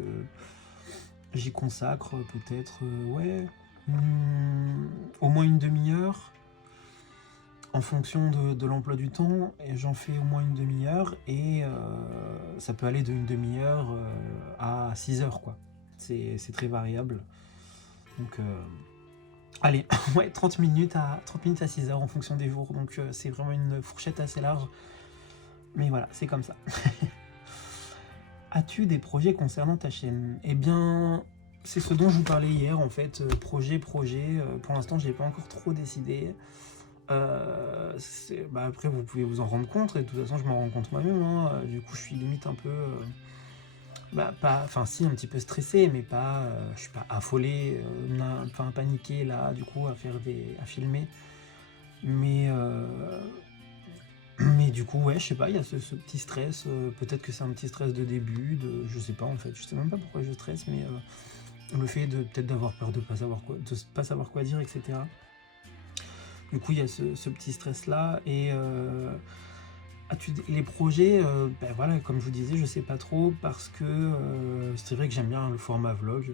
j'y consacre peut-être, au moins une demi-heure, en fonction de l'emploi du temps, et j'en fais au moins une demi-heure, et ça peut aller d'une demi-heure à 6 heures, quoi. C'est très variable. Donc allez, ouais, 30 minutes à 6 heures en fonction des jours, donc c'est vraiment une fourchette assez large. Mais voilà, c'est comme ça. As-tu des projets concernant ta chaîne? Eh bien, c'est ce dont je vous parlais hier, en fait. Projet, pour l'instant, j'ai pas encore trop décidé. Après, vous pouvez vous en rendre compte, et de toute façon, je m'en rends compte moi-même, hein. Du coup, je suis limite un peu... un petit peu stressé, mais pas, je suis pas affolé, paniqué là, du coup, à filmer. Mais du coup, ouais, je sais pas, il y a ce petit stress, peut-être que c'est un petit stress de début, je sais pas en fait, je sais même pas pourquoi je stresse, mais le fait peut-être d'avoir peur de pas savoir quoi dire, etc. Du coup, il y a ce petit stress là, et les projets, voilà, comme je vous disais, je sais pas trop, parce que c'est vrai que j'aime bien le format vlog.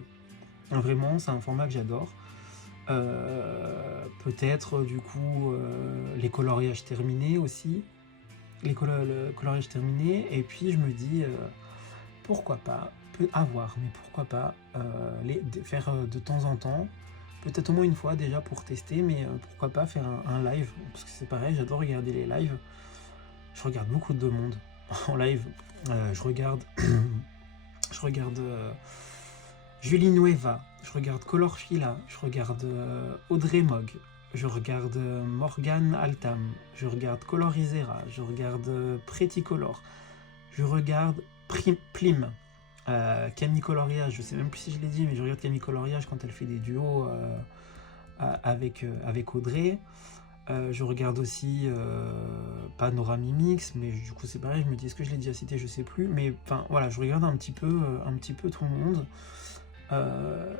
Vraiment, c'est un format que j'adore. Peut-être du coup les coloriages terminés aussi. Le coloriage terminé, et puis je me dis pourquoi pas, mais pourquoi pas faire de temps en temps, peut-être au moins une fois déjà pour tester, mais pourquoi pas faire un live, parce que c'est pareil, j'adore regarder les lives. Je regarde beaucoup de monde en live. Je regarde Julie Nueva, je regarde Colorfila, je regarde Audrey Mogg, je regarde Morgan Altam, je regarde Colorizera, je regarde Pretty Color, je regarde Plim, Camille Coloriage, je sais même plus si je l'ai dit, mais je regarde Camille Coloriage quand elle fait des duos avec Audrey. Je regarde aussi Panorama Mix, mais du coup c'est pareil, je me dis est-ce que je l'ai déjà cité, je sais plus, mais enfin voilà, je regarde un petit peu tout le monde.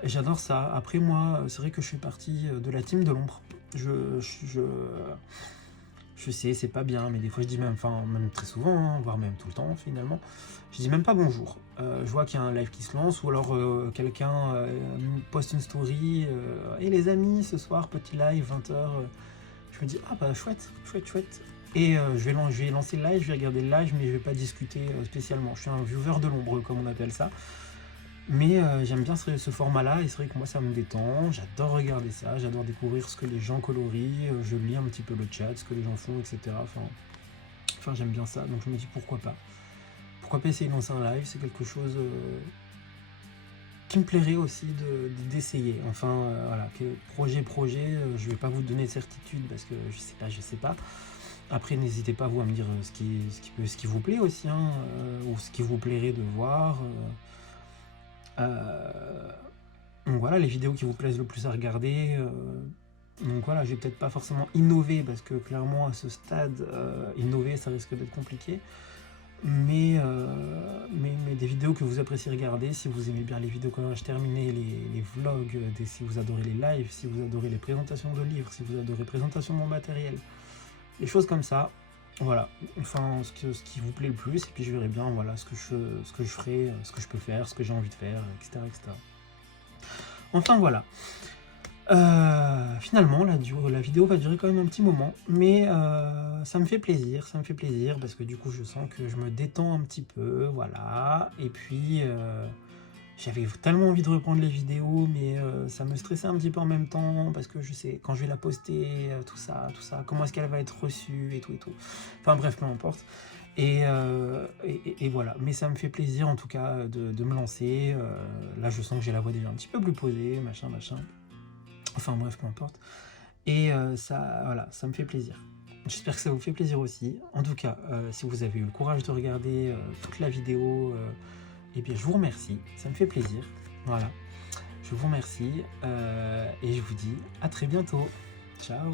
Et j'adore ça. Après moi, c'est vrai que je suis parti de la team de l'ombre. Je sais, c'est pas bien, mais des fois je dis même, enfin même très souvent, hein, voire même tout le temps finalement, je dis même pas bonjour. Je vois qu'il y a un live qui se lance, ou alors quelqu'un poste une story, et les amis, ce soir, petit live, 20h. Je me dis, ah bah chouette, chouette, chouette. Et je vais lancer le live, je vais regarder le live, mais je vais pas discuter spécialement. Je suis un viewer de l'ombre, comme on appelle ça. Mais j'aime bien ce format-là, et c'est vrai que moi ça me détend, j'adore regarder ça, j'adore découvrir ce que les gens colorient, je lis un petit peu le chat, ce que les gens font, etc. Enfin j'aime bien ça, donc je me dis pourquoi pas. Pourquoi pas essayer de lancer un live, c'est quelque chose qui me plairait aussi d'essayer. Enfin voilà, projet, je vais pas vous donner de certitude parce que je sais pas. Après n'hésitez pas vous à me dire ce qui vous plaît aussi, hein, ou ce qui vous plairait de voir. Donc voilà, les vidéos qui vous plaisent le plus à regarder. Donc voilà, je vais peut-être pas forcément innover parce que clairement à ce stade, innover ça risque d'être compliqué. Mais des vidéos que vous appréciez regarder, si vous aimez bien les vidéos coloriage terminées, les vlogs, si vous adorez les lives, si vous adorez les présentations de livres, si vous adorez les présentations de mon matériel, des choses comme ça. Voilà, enfin ce qui vous plaît le plus, et puis je verrai bien voilà, ce que je ferai, ce que je peux faire, ce que j'ai envie de faire, etc. etc. Enfin voilà. Finalement la vidéo va durer quand même un petit moment, mais ça me fait plaisir, parce que du coup je sens que je me détends un petit peu, voilà, et puis j'avais tellement envie de reprendre les vidéos, mais ça me stressait un petit peu en même temps, parce que je sais, quand je vais la poster, tout ça, comment est-ce qu'elle va être reçue, et tout. Enfin bref, peu importe. Et voilà, mais ça me fait plaisir en tout cas de me lancer. Là je sens que j'ai la voix déjà un petit peu plus posée, machin. Enfin bref, peu importe. Et ça, voilà, ça me fait plaisir. J'espère que ça vous fait plaisir aussi. En tout cas, si vous avez eu le courage de regarder toute la vidéo, eh bien je vous remercie, ça me fait plaisir. Voilà, je vous remercie et je vous dis à très bientôt. Ciao.